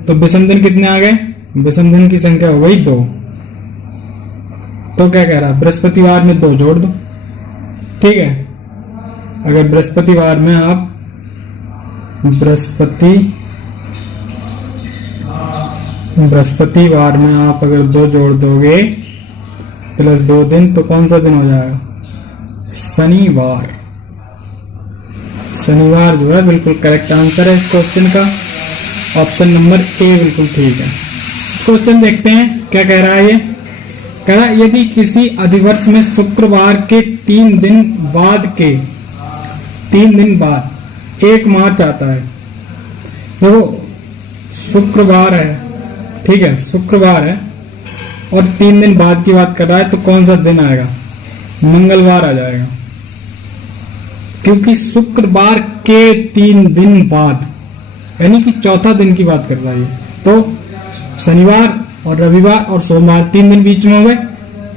तो विषम दिन कितने आ गए? विषम दिन की संख्या हो गई 2। तो क्या कह रहा है? बृहस्पतिवार में 2 जोड़ दो, ठीक है। अगर बृहस्पतिवार में आप बृहस्पतिवार में आप अगर 2 जोड़ दोगे प्लस 2 दिन, तो कौन सा दिन हो जाएगा? शनिवार। शनिवार जो है बिल्कुल करेक्ट आंसर है इस क्वेश्चन का, ऑप्शन नंबर ए बिल्कुल ठीक है। क्वेश्चन देखते हैं क्या कह रहा है। ये कह रहा है यदि किसी अधिवर्ष में शुक्रवार के 3 दिन बाद 1 मार्च आता है, देखो शुक्रवार है, ठीक है, शुक्रवार है और 3 दिन बाद की बात कर रहा है, तो कौन सा दिन आएगा? मंगलवार आ जाएगा, क्योंकि शुक्रवार के 3 दिन बाद यानी कि चौथा दिन की बात कर रहा है। तो शनिवार और रविवार और सोमवार 3 दिन बीच में हो गए,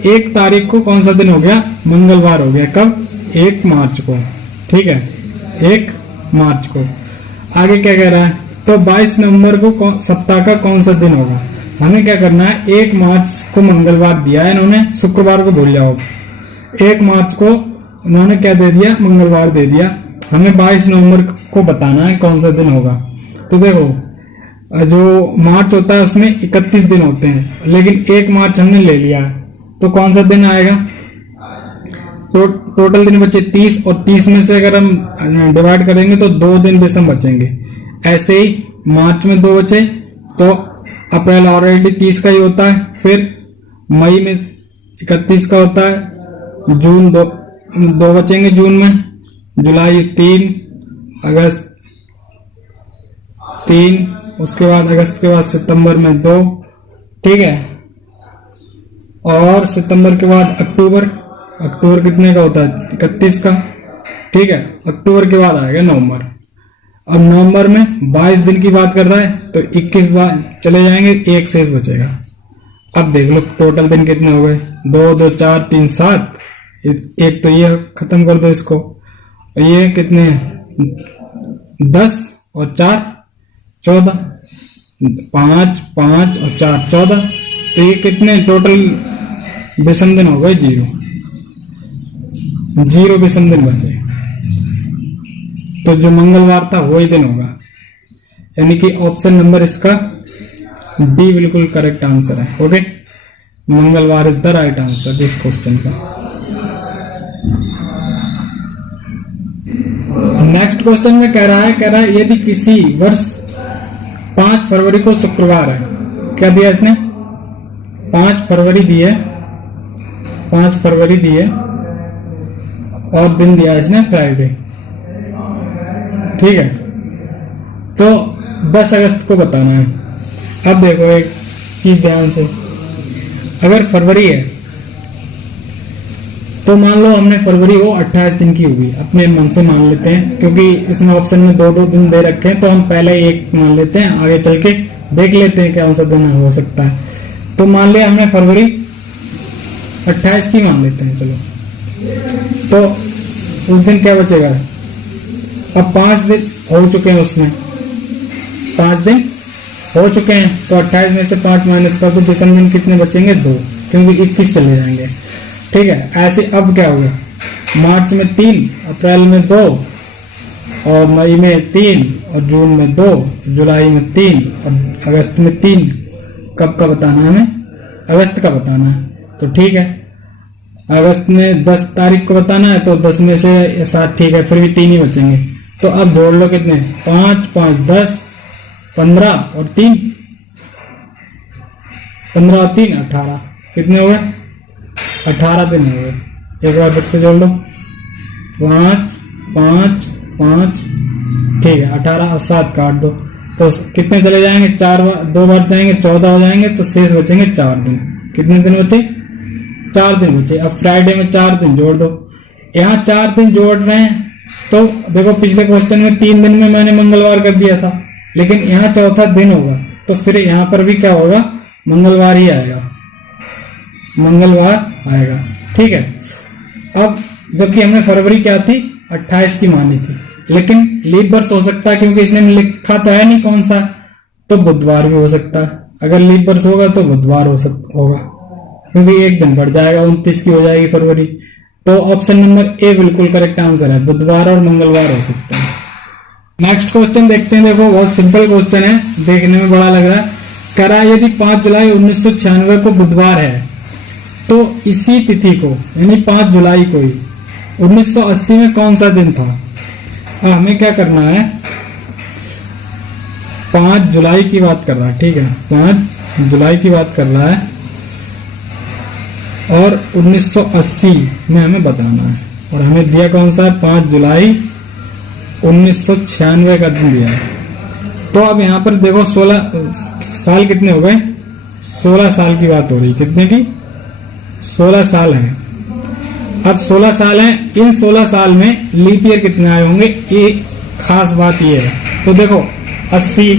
1 तारीख को कौन सा दिन हो गया? मंगलवार हो गया। कब? 1 मार्च को, ठीक है, 1 मार्च को। आगे क्या कह रहा है? तो 22 नवंबर को सप्ताह का कौन सा दिन होगा? हमें क्या करना है? 1 मार्च को मंगलवार दिया है इन्होंने, शुक्रवार को भूल जाओ। 1 मार्च को उन्होंने क्या दे दिया? मंगलवार दे दिया। हमें 22 नवंबर को बताना है कौन सा दिन होगा। तो देखो जो मार्च होता है उसमें 31 दिन होते हैं, लेकिन 1 मार्च हमने ले लिया है, तो कौन सा दिन आएगा? तो टोटल दिन बचे 30 और 30 में से अगर हम डिवाइड करेंगे तो 2 दिन विषम बचेंगे। ऐसे ही मार्च में 2 बचे, तो अप्रैल ऑलरेडी 30 का ही होता है, फिर मई में 31 का होता है, जून 2 बचेंगे जून में, जुलाई 3, अगस्त 3, उसके बाद अगस्त के बाद सितंबर में 2, ठीक है, और सितंबर के बाद अक्टूबर कितने का होता है? 31 का, ठीक है। अक्टूबर के बाद आएगा नवंबर। अब नवंबर में 22 दिन की बात कर रहा है, तो 21 बार चले जाएंगे, 1 शेष बचेगा। अब देख लो टोटल दिन कितने हो गए? 2 2 4 3 7, एक तो ये खत्म कर दो इसको, ये कितने हैं? 10 और 4 14, 5 5 और 4 14, तो ये कितने टोटल विषम दिन हो गए? 0। 0 विषम दिन बचे, तो जो मंगलवार था वही दिन होगा, यानी कि ऑप्शन नंबर इसका डी बिल्कुल करेक्ट आंसर है। ओके, मंगलवार is the right answer this question का। नेक्स्ट क्वेश्चन में कह रहा है यदि किसी वर्ष 5 फरवरी को शुक्रवार है, क्या दिया इसने? 5 फरवरी दी है, 5 फरवरी दी है और दिन दिया है इसने फ्राइडे, ठीक है। तो 10 अगस्त को बताना है। अब देखो एक चीज ध्यान से, अगर फरवरी है तो मान लो हमने फरवरी को 28 दिन की होगी, अपने मन से मान लेते हैं, क्योंकि इसमें ऑप्शन में 2-2 दिन दे रखे हैं, तो हम पहले एक मान लेते हैं, आगे चल के देख लेते हैं क्या सा दिन हो सकता है। तो मान लिया हमने फरवरी 28 की मान लेते हैं, चलो। तो उस दिन क्या बचेगा? अब 5 दिन हो चुके हैं, उसमें 5 दिन हो चुके हैं, तो 28 में से 5 माइनस कर दो, विषम दिन कितने बचेंगे? 2, क्योंकि 21 चले जाएंगे, ठीक है। ऐसे अब क्या होगा? मार्च में 3, अप्रैल में 2 और मई में 3 और जून में 2, जुलाई में 3 और अगस्त में 3। कब का बताना है हमें? अगस्त का बताना है, तो ठीक है। अगस्त में 10 तारीख को बताना है, तो 10 में से 7, ठीक है, फिर भी 3 ही बचेंगे। तो अब जोड़ लो कितने? 5, 5, 10, 15 और 3, 15 और 3 18, कितने हो गए? 18 दिन हो गए। एक बार फिर से जोड़ लो, 5, 5, 5, ठीक है, 18 और 7 काट दो, तो कितने चले जाएंगे? 2 बार जाएंगे, 14 हो जाएंगे, तो शेष बचेंगे 4 दिन। कितने दिन बचे? 4 दिन बचे। अब फ्राइडे में 4 दिन जोड़ दो, यहाँ 4 दिन जोड़ रहे हैं, तो देखो पिछले क्वेश्चन में 3 दिन में मैंने मंगलवार कर दिया था, लेकिन यहाँ चौथा दिन होगा, तो फिर यहाँ पर भी क्या होगा? मंगलवार ही आएगा, मंगलवार आएगा, ठीक है। अब जबकि हमने फरवरी क्या थी? 28 की मानी थी, लेकिन लीप वर्ष हो सकता है, क्योंकि इसने लिखा तो है नहीं कौन सा, तो बुधवार भी हो सकता है। अगर लीप वर्ष होगा तो बुधवार होगा, क्योंकि एक दिन बढ़ जाएगा, 29 की हो जाएगी फरवरी। तो ऑप्शन नंबर ए बिल्कुल करेक्ट आंसर है, बुधवार और मंगलवार हो सकता है। नेक्स्ट क्वेश्चन देखते हैं। देखो बहुत सिंपल क्वेश्चन है, देखने में बड़ा लग रहा है। कह रहा है यदि 5 जुलाई 1996 को बुधवार है, तो इसी तिथि को यानी 5 जुलाई को ही 1980 में कौन सा दिन था? अब हमें क्या करना है? 5 जुलाई की बात कर रहा है, ठीक है, 5 जुलाई की बात कर रहा है और 1980 में हमें बताना है, और हमें दिया कौन सा है? 5 जुलाई 1996 का दिन दिया है। तो अब यहाँ पर देखो 16 साल कितने हो गए? 16 साल की बात हो रही, कितने की? 16 साल है। अब 16 साल है, इन 16 साल में लीप ईयर कितने आए होंगे? एक खास बात ये है, तो देखो 80,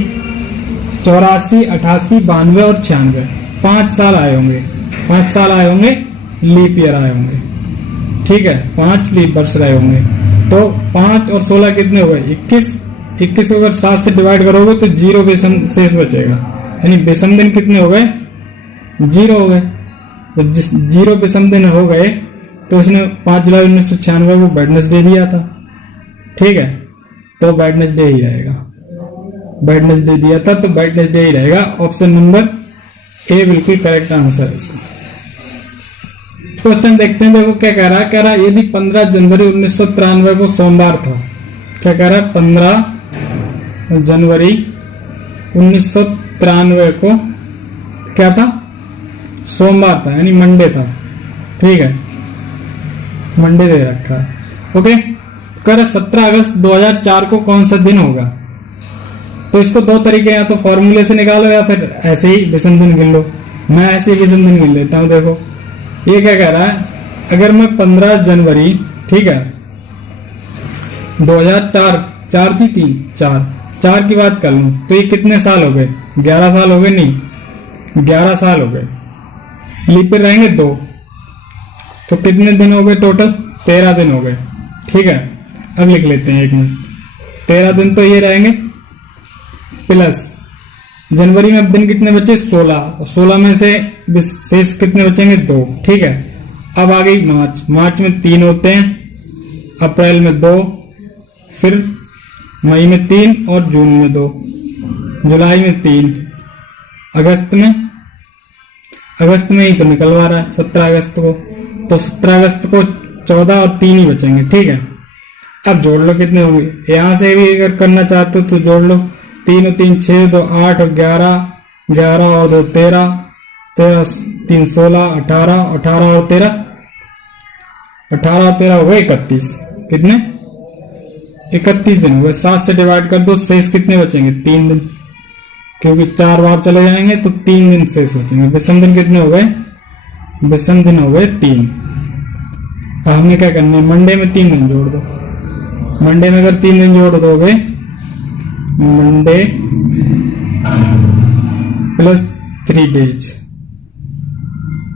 84, 88, 92 और 96, 5 साल आए होंगे, 5 साल आए होंगे, लीप ईयर आए होंगे, ठीक है, 5 लीप वर्ष रहे होंगे। तो 5 और 16 कितने हो गए? 21। 21 को अगर 7 से डिवाइड करोगे तो 0 विषम शेष बचेगा, यानी विषम दिन कितने हो गए? 0 हो गए। तो जिस 0 विषम दिन हो गए, तो उसने 5 जुलाई 1996 को वेडनेसडे दिया था, ठीक है, तो वेडनेसडे ही रहेगा, वेडनेसडे दिया था तो वेडनेसडे ही रहेगा। ऑप्शन नंबर ए बिल्कुल करेक्ट आंसर है इसका। क्वेश्चन देखते हैं। देखो क्या कह रहा है? कह रहा है यदि 15 जनवरी 1993 को सोमवार था, क्या कह रहा है? 15 जनवरी 1993 को क्या था? सोमवार था, यानी मंडे था, ठीक है, मंडे दे रखा है, ओके। कह रहा 17 अगस्त 2004 को कौन सा दिन होगा? तो इसको 2 तरीके, या तो फॉर्मूले से निकालो या फिर ऐसे ही विषम दिन गिन लो। मैं ऐसे ही विषम दिन गिन लेता हूं। देखो ये क्या कह रहा है? अगर मैं 15 जनवरी, ठीक है, 2004, 4 थी 3, 4 की बात कर लूं, तो ये कितने साल हो गए? 11 साल हो गए, नहीं 11 साल हो गए। लीप ईयर रहेंगे 2, तो कितने दिन हो गए टोटल? 13 दिन हो गए, ठीक है। अब लिख लेते हैं 1 मिनट, 13 दिन तो ये रहेंगे, प्लस जनवरी में अब दिन कितने बचे? 16, और 16 में से शेष कितने बचेंगे? 2, ठीक है। अब आ गई मार्च, मार्च में 3 होते हैं, अप्रैल में 2, फिर मई में 3 और जून में 2, जुलाई में 3, अगस्त में ही तो निकलवा रहा है 17 अगस्त को, तो 17 अगस्त को 14 और 3 ही बचेंगे। ठीक है, अब जोड़ लो कितने होंगे। यहां से भी अगर करना चाहते हो तो जोड़ लो, 3 और 3 6, 2 8 और 11, 11 और 2 13, 13 3 16, 18, 18 और 13, 18 और 13 हो गए 31। कितने? 31 दिन हो गए। 7 से डिवाइड कर दो, शेष कितने बचेंगे? 3 दिन, क्योंकि 4 बार चले जाएंगे तो 3 दिन शेष बचेंगे। विषम दिन कितने हो गए? विषम दिन हो गए 3। अब हमें क्या करना है? मंडे में 3 दिन जोड़ दो। मंडे में अगर 3 दिन जोड़ दोगे, मंडे प्लस 3 डेज,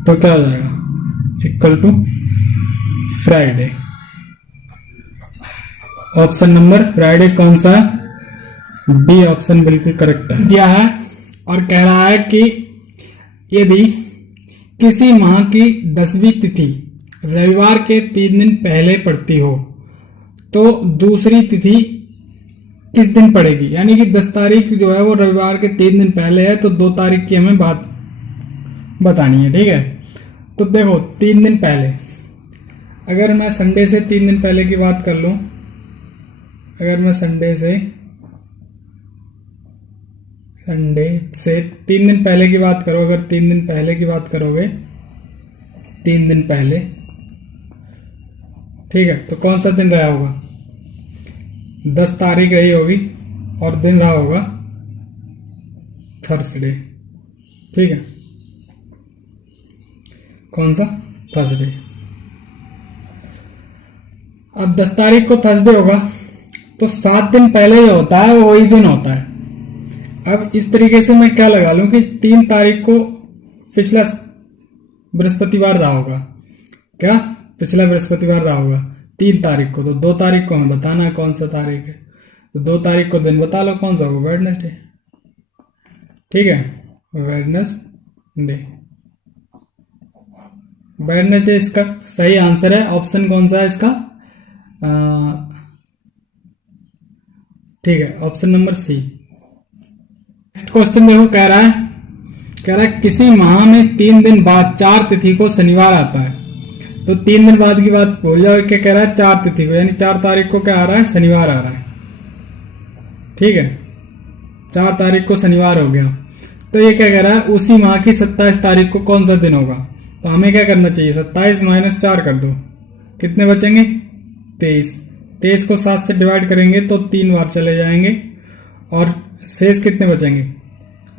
तो क्या हो जाएगा? Equal to Friday. Option number Friday कौन सा है? डी ऑप्शन बिल्कुल करेक्ट है। दिया है और कह रहा है कि यदि किसी माह की 10वीं तिथि रविवार के 3 दिन पहले पड़ती हो तो दूसरी तिथि किस दिन पड़ेगी? यानी कि 10 तारीख जो है वो रविवार के 3 दिन पहले है, तो 2 तारीख की हमें बात बतानी है। ठीक है, तो देखो 3 दिन पहले, अगर मैं संडे से 3 दिन पहले की बात कर लूं, अगर मैं संडे से 3 दिन पहले की बात करो, अगर 3 दिन पहले की बात करोगे, 3 दिन पहले, ठीक है, तो कौन सा दिन रहा होगा? 10 तारीख रही होगी और दिन रहा होगा थर्सडे। ठीक है, कौन सा? थर्सडे। अब 10 तारीख को थर्सडे होगा तो 7 दिन पहले जो होता है वो वही दिन होता है। अब इस तरीके से मैं क्या लगा लूं कि 3 तारीख को पिछला बृहस्पतिवार रहा होगा। क्या? पिछला बृहस्पतिवार रहा होगा 3 तारीख को, तो 2 तारीख को हमें बताना है कौन सा तारीख है, तो 2 तारीख को दिन बता लो कौन सा होगा? वेडनेसडे। ठीक है, वेडनेसडे। वेडनेसडे इसका सही आंसर है। ऑप्शन कौन सा है इसका? ठीक है, option number C. Next question देखो, कह रहा है किसी माह में 3 दिन बाद 4 तिथि को शनिवार आता है, तो 3 दिन बाद की बात भूल जाओ। क्या कह रहा है? 4 तिथि को, यानी 4 तारीख को क्या आ रहा है? शनिवार आ रहा है। ठीक है, 4 तारीख को शनिवार हो गया, तो ये क्या कह रहा है? उसी माह की 27 तारीख को कौन सा दिन होगा? तो हमें क्या करना चाहिए? 27 माइनस 4 कर दो, कितने बचेंगे? 23। 23 को 7 से डिवाइड करेंगे तो 3 बार चले जाएंगे और शेष कितने बचेंगे?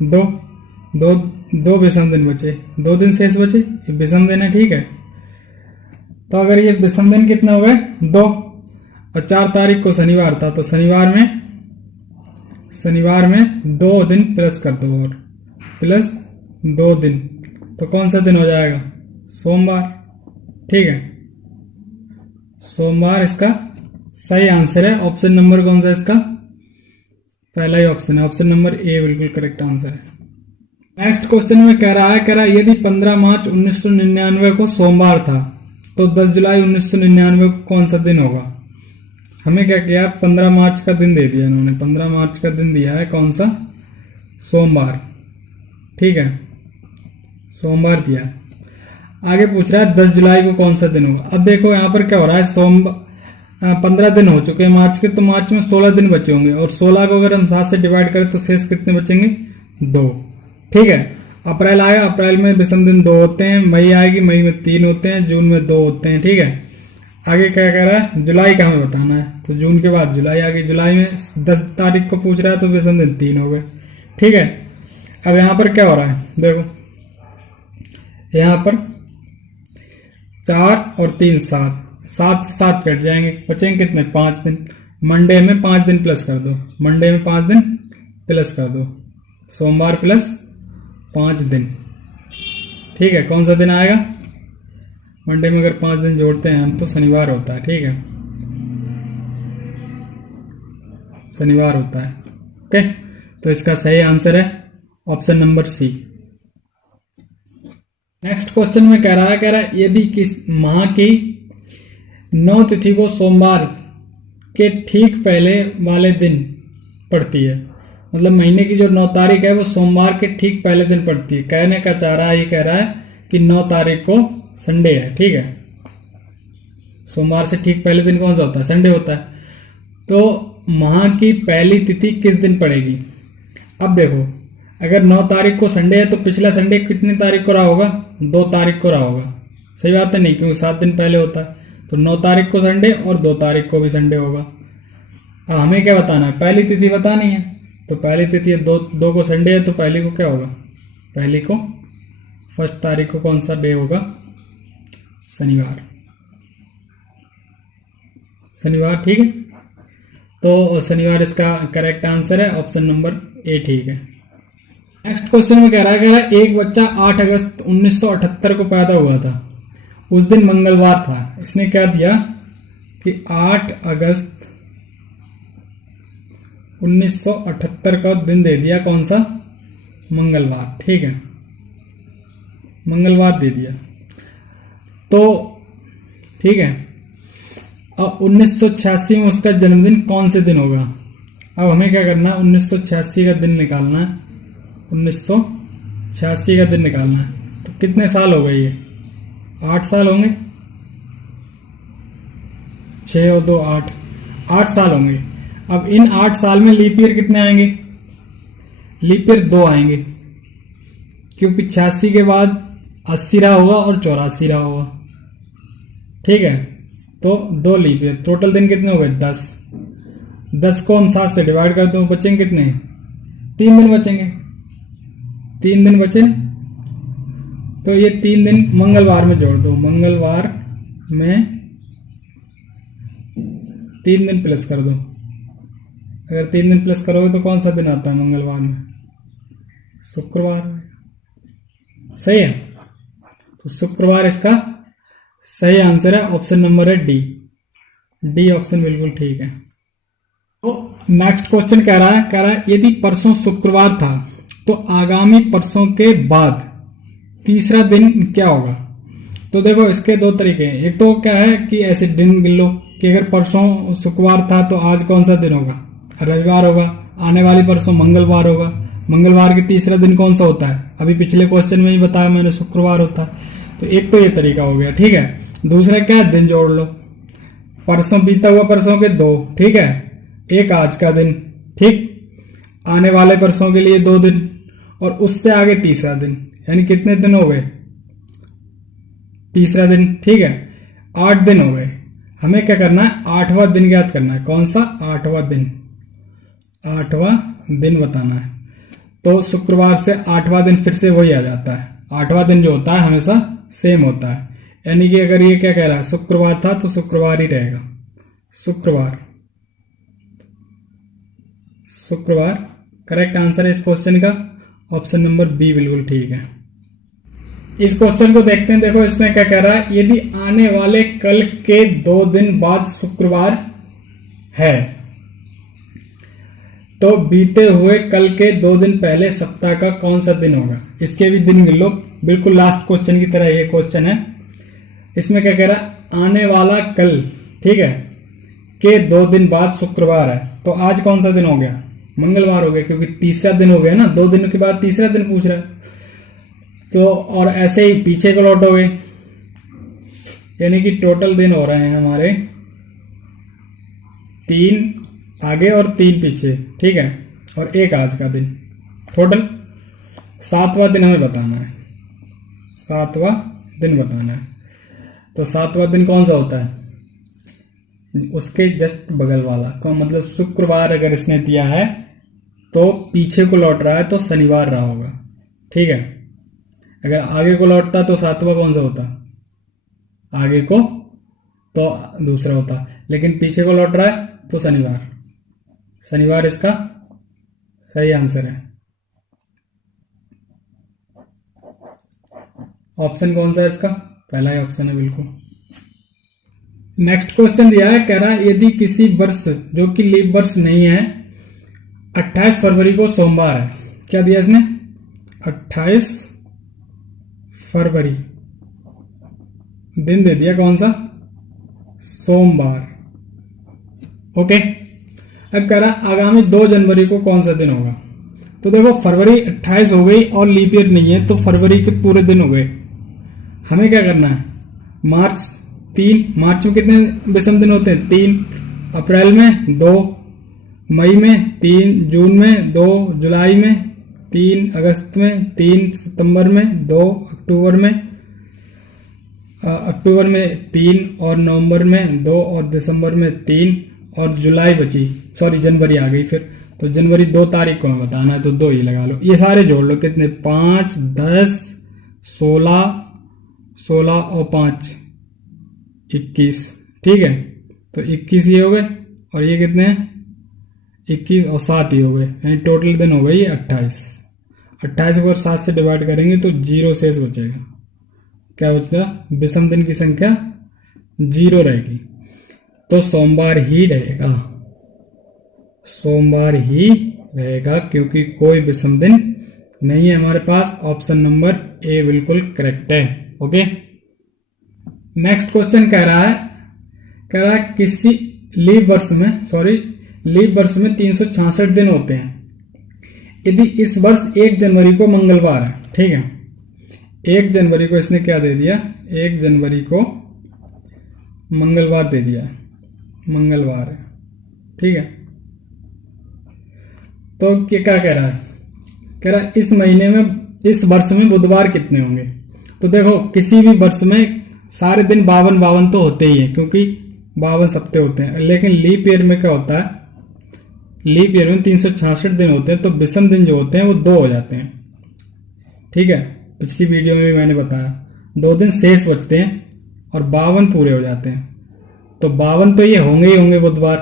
2 विषम दिन बचे, 2 दिन शेष बचे, ये विषम दिन है। ठीक है, तो अगर ये विषम दिन कितने हो गए? 2, और 4 तारीख को शनिवार था, तो शनिवार में 2 दिन प्लस कर दो, और प्लस 2 दिन, तो कौन सा दिन हो जाएगा? सोमवार। ठीक है, सोमवार इसका सही आंसर है। ऑप्शन नंबर कौन सा है इसका? पहला ही ऑप्शन है, ऑप्शन नंबर ए बिल्कुल करेक्ट आंसर है। नेक्स्ट क्वेश्चन में कह रहा है यदि 15 मार्च 1999 को सोमवार था तो 10 जुलाई 1999 को कौन सा दिन होगा? हमें क्या किया? 15 मार्च का दिन दे दिया इन्होंने, 15 मार्च का दिन दिया है, कौन सा? सोमवार। ठीक है, सोमवार दिया। आगे पूछ रहा है 10 जुलाई को कौन सा दिन होगा। अब देखो यहाँ पर क्या हो रहा है, 15 दिन हो चुके हैं मार्च के, तो मार्च में 16 दिन बचे होंगे, और 16 को अगर हम 7 से डिवाइड करें तो शेष कितने बचेंगे? 2। ठीक है, अप्रैल आएगा, अप्रैल में विषम दिन 2 होते हैं, मई आएगी, मई में 3 होते हैं, जून में 2 होते हैं। ठीक है, आगे क्या कह रहा है? जुलाई का हमें बताना है, तो जून के बाद जुलाई आ गई। जुलाई में 10 तारीख को पूछ रहा है, तो विषम दिन 3 हो गए। ठीक है, अब यहाँ पर क्या हो रहा है? देखो यहाँ पर 4 और 3 7, 7 से 7 कट जाएंगे, बचेंगे कितने? 5 दिन। मंडे में 5 दिन प्लस कर दो, मंडे में 5 दिन प्लस कर दो, सोमवार प्लस 5 दिन। ठीक है, कौन सा दिन आएगा? मंडे में अगर 5 दिन जोड़ते हैं हम तो शनिवार होता है। ठीक है, शनिवार होता है। ओके, तो इसका सही आंसर है option number C. Next question में कह रहा है यदि किस माह की 9 तिथि को सोमवार के ठीक पहले वाले दिन पड़ती है। मतलब महीने की जो 9 तारीख है वो सोमवार के ठीक पहले दिन पड़ती है। कहने का चाह रहा है, ये कह रहा है कि 9 तारीख को संडे है, ठीक है। सोमवार से ठीक पहले दिन कौन सा होता है? संडे होता है। तो माह की पहली तिथि किस दिन पड़ेगी? अब देखो, अगर 9 तारीख को संडे है तो पिछला संडे कितनी तारीख को रहा होगा? 2 तारीख को रहा होगा। सही बात है? नहीं, क्योंकि 7 दिन पहले होता है। तो 9 तारीख को संडे और 2 तारीख को भी संडे होगा। अब हमें क्या बताना है? पहली तिथि बतानी है। तो पहली तिथि है, 2 को संडे है, तो पहली को क्या होगा? पहली को फर्स्ट तारीख को कौन सा डे होगा? शनिवार। शनिवार, ठीक है। तो शनिवार इसका करेक्ट आंसर है, ऑप्शन नंबर ए ठीक है। नेक्स्ट क्वेश्चन में कह रहा है एक बच्चा 8 अगस्त 1978 को पैदा हुआ था। उस दिन मंगलवार था। इसने क्या दिया कि 8 अगस्त 1978 का दिन दे दिया, कौन सा? मंगलवार, ठीक है। मंगलवार दे दिया तो ठीक है। अब 1986 में उसका जन्मदिन कौन से दिन होगा? अब हमें क्या करना है? 1986 का दिन निकालना है। 1986 का दिन निकालना है। तो कितने साल हो गए? ये 8 साल होंगे। 6 और 2 8, 8 साल होंगे। अब इन 8 साल में लीप ईयर कितने आएंगे? लीप ईयर 2 आएंगे, क्योंकि 86 के बाद 80 रहा होगा और 84 रहा होगा, ठीक है। तो 2 लीप ईयर, टोटल दिन कितने हो गए? 10। 10 को हम 7 से डिवाइड कर दो, बचेंगे कितने? 3 दिन बचेंगे। 3 दिन बचे, तो ये 3 दिन मंगलवार में जोड़ दो। मंगलवार में 3 दिन प्लस कर दो। अगर 3 दिन प्लस करोगे तो कौन सा दिन आता है मंगलवार में? शुक्रवार। सही है। तो शुक्रवार इसका सही आंसर है, ऑप्शन नंबर है डी। डी ऑप्शन बिल्कुल ठीक है। तो नेक्स्ट क्वेश्चन कह रहा है यदि परसों शुक्रवार था तो आगामी परसों के बाद तीसरा दिन क्या होगा? तो देखो, इसके 2 तरीके हैं। एक तो क्या है कि ऐसे दिन गिन लो कि अगर परसों शुक्रवार था तो आज कौन सा दिन होगा? रविवार होगा। आने वाली परसों मंगलवार होगा। मंगलवार के तीसरा दिन कौन सा होता है? अभी पिछले क्वेश्चन में ही बताया मैंने, शुक्रवार होता है। तो एक तो ये तरीका हो गया, ठीक है। दूसरा क्या है? दिन जोड़ लो। परसों बीता हुआ परसों के 2, ठीक है। एक आज का दिन, ठीक। आने वाले परसों के लिए 2 दिन और उससे आगे तीसरा दिन, यानी कितने दिन हो गए? तीसरा दिन, ठीक है। 8 दिन हो गए। हमें क्या करना है? 8वां दिन ज्ञात करना है। कौन सा? 8वां दिन। 8वां दिन बताना है। तो शुक्रवार से 8वां दिन फिर से वही आ जाता है। 8वां दिन जो होता है हमेशा सेम होता है। यानी कि अगर ये क्या कह रहा है? शुक्रवार था तो शुक्रवार ही रहेगा। शुक्रवार। शुक्रवार करेक्ट आंसर है इस क्वेश्चन का, ऑप्शन नंबर बी बिल्कुल ठीक है। इस क्वेश्चन को देखते हैं। देखो, इसमें क्या कह रहा है? यदि आने वाले कल के 2 दिन बाद शुक्रवार है तो बीते हुए कल के 2 दिन पहले सप्ताह का कौन सा दिन होगा? इसके भी दिन गिन लो। बिल्कुल लास्ट क्वेश्चन की तरह ये क्वेश्चन है। इसमें क्या कह रहा है? आने वाला कल, ठीक है, के 2 दिन बाद शुक्रवार है। तो आज कौन सा दिन हो गया? मंगलवार हो गया, क्योंकि तीसरा दिन हो गया ना। 2 दिन के बाद तीसरा दिन पूछ रहा है। तो और ऐसे ही पीछे को लौटोगे, यानी कि टोटल दिन हो रहे हैं हमारे 3 आगे और 3 पीछे, ठीक है। और 1 आज का दिन, टोटल 7वां दिन हमें बताना है। 7वां दिन बताना है। तो 7वां दिन कौन सा होता है? उसके जस्ट बगल वाला कौन? मतलब शुक्रवार अगर इसने दिया है तो पीछे को लौट रहा है तो शनिवार रहा होगा, ठीक है। अगर आगे को लौटता तो 7वां कौन सा होता? आगे को तो दूसरा होता, लेकिन पीछे को लौट रहा है तो शनिवार। शनिवार इसका सही आंसर है। ऑप्शन कौन सा है इसका? पहला ही ऑप्शन है बिल्कुल। नेक्स्ट क्वेश्चन दिया है, कह रहा है यदि किसी वर्ष जो कि लीप वर्ष नहीं है 28 फरवरी को सोमवार है। क्या दिया इसने? 28 फरवरी दिन दे दिया, कौन सा? सोमवार। ओके, अब कह रहा आगामी 2 जनवरी को कौन सा दिन होगा। तो देखो फरवरी 28 हो गई और लीप ईयर नहीं है, तो फरवरी के पूरे दिन हो गए। हमें क्या करना है, मार्च 3, मार्च में कितने विषम दिन होते हैं 3, अप्रैल में 2, मई में 3, जून में 2, जुलाई में 3, अगस्त में 3, सितंबर में 2, अक्टूबर में 3 और नवंबर में 2 और दिसंबर में 3 और जुलाई बची, सॉरी जनवरी आ गई फिर। तो जनवरी 2 तारीख को हमें बताना है, तो 2 ही लगा लो। ये सारे जोड़ लो, कितने 5, 10, 16 और 5 21, ठीक है। तो 21 ये हो गए और ये कितने हैं 21 और 7 ही हो गए, यानी टोटल दिन हो गए ये 28। 28 को 7 से डिवाइड करेंगे तो 0 शेष बचेगा। क्या बचेगा, विषम दिन की संख्या 0 रहेगी। तो सोमवार ही रहेगा, सोमवार ही रहेगा, क्योंकि कोई विषम दिन नहीं है हमारे पास। ऑप्शन नंबर ए बिल्कुल करेक्ट है। ओके, नेक्स्ट क्वेश्चन कह रहा है किसी लीप वर्ष में 366 दिन होते हैं। यदि इस वर्ष 1 जनवरी को मंगलवार है, ठीक है, 1 जनवरी को इसने क्या दे दिया, 1 जनवरी को मंगलवार दे दिया, मंगलवार है, ठीक है। तो क्या कह रहा है, इस महीने में, इस वर्ष में बुधवार कितने होंगे। तो देखो किसी भी वर्ष में सारे दिन 52 तो होते ही हैं, क्योंकि 52 सप्ते होते हैं। लेकिन लीप ईयर में क्या होता है, लीप ईयर में 366 दिन होते हैं, तो विषम दिन जो होते हैं वो 2 हो जाते हैं, ठीक है। पिछली वीडियो में भी मैंने बताया 2 दिन शेष बचते हैं और 52 पूरे हो जाते हैं। तो 52 तो ये होंगे ही होंगे बुधवार,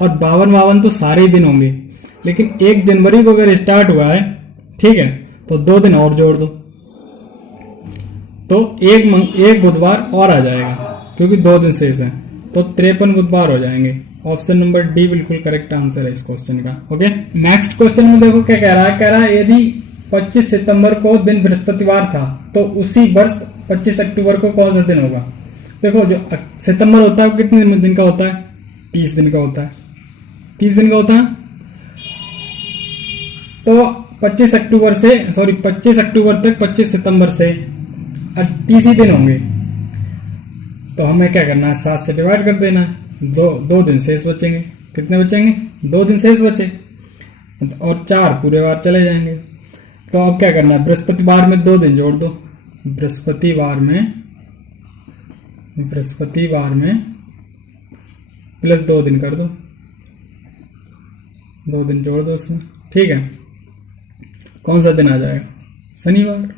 और 52 तो सारे ही दिन होंगे। लेकिन 1 जनवरी को अगर स्टार्ट हुआ है, ठीक है, तो 2 दिन और जोड़ दो, तो एक बुधवार और आ जाएगा, क्योंकि 2 दिन शेष हैं, तो 53 बुधवार हो जाएंगे। ऑप्शन नंबर डी बिल्कुल करेक्ट आंसर है इस क्वेश्चन का। ओके, नेक्स्ट क्वेश्चन में देखो क्या कह रहा है यदि 25 सितंबर को दिन बृहस्पतिवार था, तो उसी वर्ष 25 अक्टूबर को कौन सा दिन होगा। देखो जो सितंबर होता है वो कितने दिन का होता है, 30 दिन का होता है, 30 दिन का होता है। तो 25 अक्टूबर तक 25 सितंबर से 30 ही दिन होंगे। तो हमें क्या करना है, 7 से डिवाइड कर देना है, 2 दिन शेष बचेंगे। कितने बचेंगे, 2 दिन शेष बचे, और 4 पूरे बार चले जाएंगे। तो अब क्या करना है, बृहस्पतिवार में 2 दिन जोड़ दो, बृहस्पतिवार में प्लस 2 दिन कर दो, 2 दिन जोड़ दो उसमें, ठीक है। कौन सा दिन आ जाएगा, शनिवार,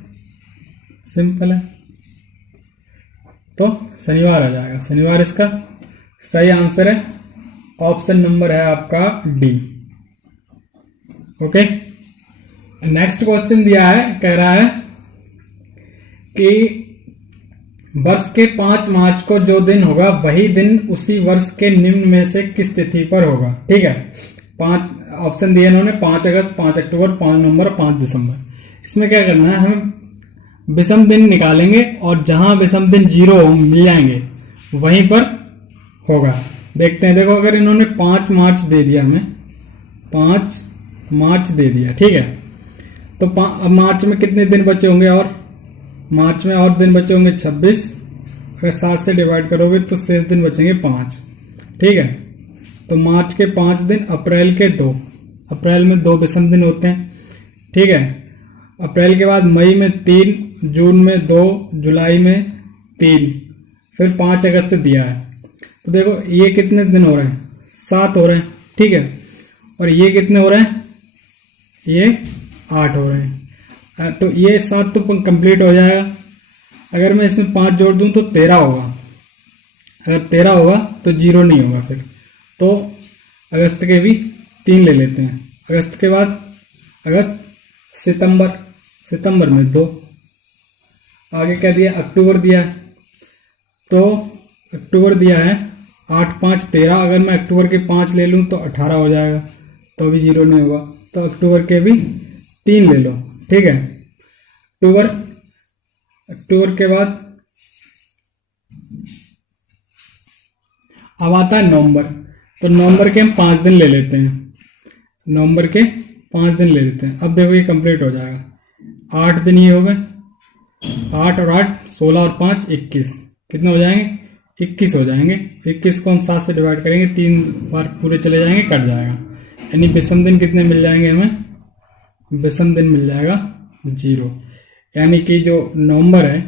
सिंपल है। तो शनिवार आ जाएगा, शनिवार इसका सही आंसर है। ऑप्शन नंबर है आपका डी। ओके, नेक्स्ट क्वेश्चन दिया है, कह रहा है कि वर्ष के 5 मार्च को जो दिन होगा वही दिन उसी वर्ष के निम्न में से किस तिथि पर होगा, ठीक है। 5 ऑप्शन दिए इन्होंने, 5 अगस्त, 5 अक्टूबर, 5 नवंबर, 5 दिसंबर। इसमें क्या करना है, हमें विषम दिन निकालेंगे और जहां विषम दिन 0 मिल जाएंगे वहीं पर होगा। देखते हैं, देखो अगर इन्होंने 5 मार्च दे दिया, हमें 5 मार्च दे दिया, ठीक है। तो अब मार्च में कितने दिन बचे होंगे, और मार्च में और दिन बचे होंगे 26। अगर 7 से डिवाइड करोगे तो शेष दिन बचेंगे 5, ठीक है। तो मार्च के 5 दिन, अप्रैल के 2, अप्रैल में 2 विषम दिन होते हैं, ठीक है। अप्रैल के बाद मई में 3, जून में 2, जुलाई में 3, फिर 5 अगस्त दिया है। तो देखो ये कितने दिन हो रहे हैं, 7 हो रहे हैं, ठीक है। और ये कितने हो रहे हैं, ये 8 हो रहे हैं। तो ये 7 तो कंप्लीट हो जाएगा। अगर मैं इसमें 5 जोड़ दूं तो 13 होगा। अगर 13 होगा तो 0 नहीं होगा फिर। तो अगस्त के भी 3 ले लेते हैं। अगस्त के बाद अगस्त, सितंबर में 2, आगे क्या दिया, अक्टूबर दिया है। तो अक्टूबर दिया है 8, 5, 13। अगर मैं अक्टूबर के 5 ले लूं तो 18 हो जाएगा, तो अभी 0 नहीं होगा। तो अक्टूबर के भी 3 ले लो, ठीक है। अक्टूबर के बाद अब आता है नवंबर, तो नवंबर के हम 5 दिन ले लेते हैं, नवंबर के 5 दिन ले लेते हैं। अब देखो ये कंप्लीट हो जाएगा, 8 दिन ये हो गए, 8 और 8 16 और 5 21, कितने हो जाएंगे 21 हो जाएंगे। 21 को हम 7 से डिवाइड करेंगे, 3 बार पूरे चले जाएंगे, कट जाएगा, यानी विषम दिन कितने मिल जाएंगे हमें, विषम दिन मिल जाएगा 0। यानी कि जो नवंबर है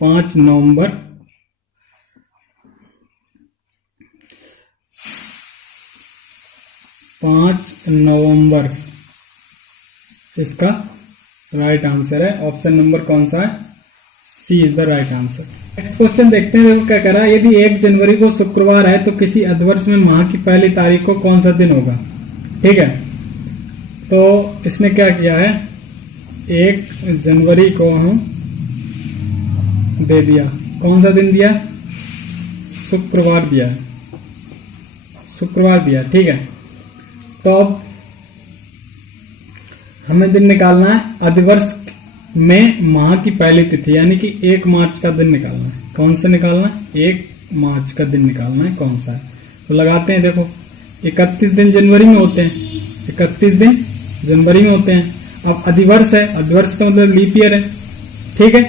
5 नवंबर 5 नवंबर इसका राइट आंसर है। ऑप्शन नंबर कौन सा है, C is the right answer. Next question देखते हैं, देखो क्या कह रहा है। यदि 1 जनवरी को शुक्रवार है तो किसी अधवर्ष में माह की पहली तारीख को कौन सा दिन होगा। ठीक है, तो इसने क्या किया है, 1 जनवरी को हम दे दिया, कौन सा दिन दिया, शुक्रवार दिया, शुक्रवार दिया। ठीक है, तो अब हमें दिन निकालना है अधिवर्ष में माह की पहली तिथि, यानी कि 1 मार्च का दिन निकालना है। कौन सा निकालना है, 1 मार्च का दिन निकालना है, कौन सा है। तो लगाते हैं, देखो 31 दिन जनवरी में होते हैं, 31 दिन जनवरी में होते हैं। अब अधिवर्ष है, अधिवर्ष का मतलब लीप ईयर है। ठीक है,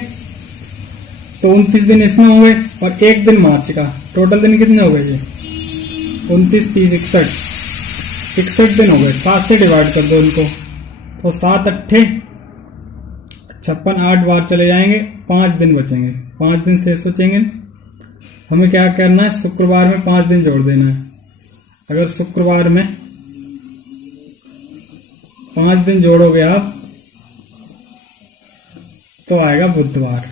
तो 29 दिन इसमें होंगे और 1 दिन मार्च का, टोटल दिन कितने हो गए ये 29 30 61 दिन हो गए। 7 से डिवाइड कर दो इनको, तो 7 अट्ठे 56, 8 बार चले जाएंगे, 5 दिन बचेंगे, 5 दिन शेष बचेंगे। हमें क्या करना है, शुक्रवार में 5 दिन जोड़ देना है। अगर शुक्रवार में 5 दिन जोड़ोगे आप तो आएगा बुधवार।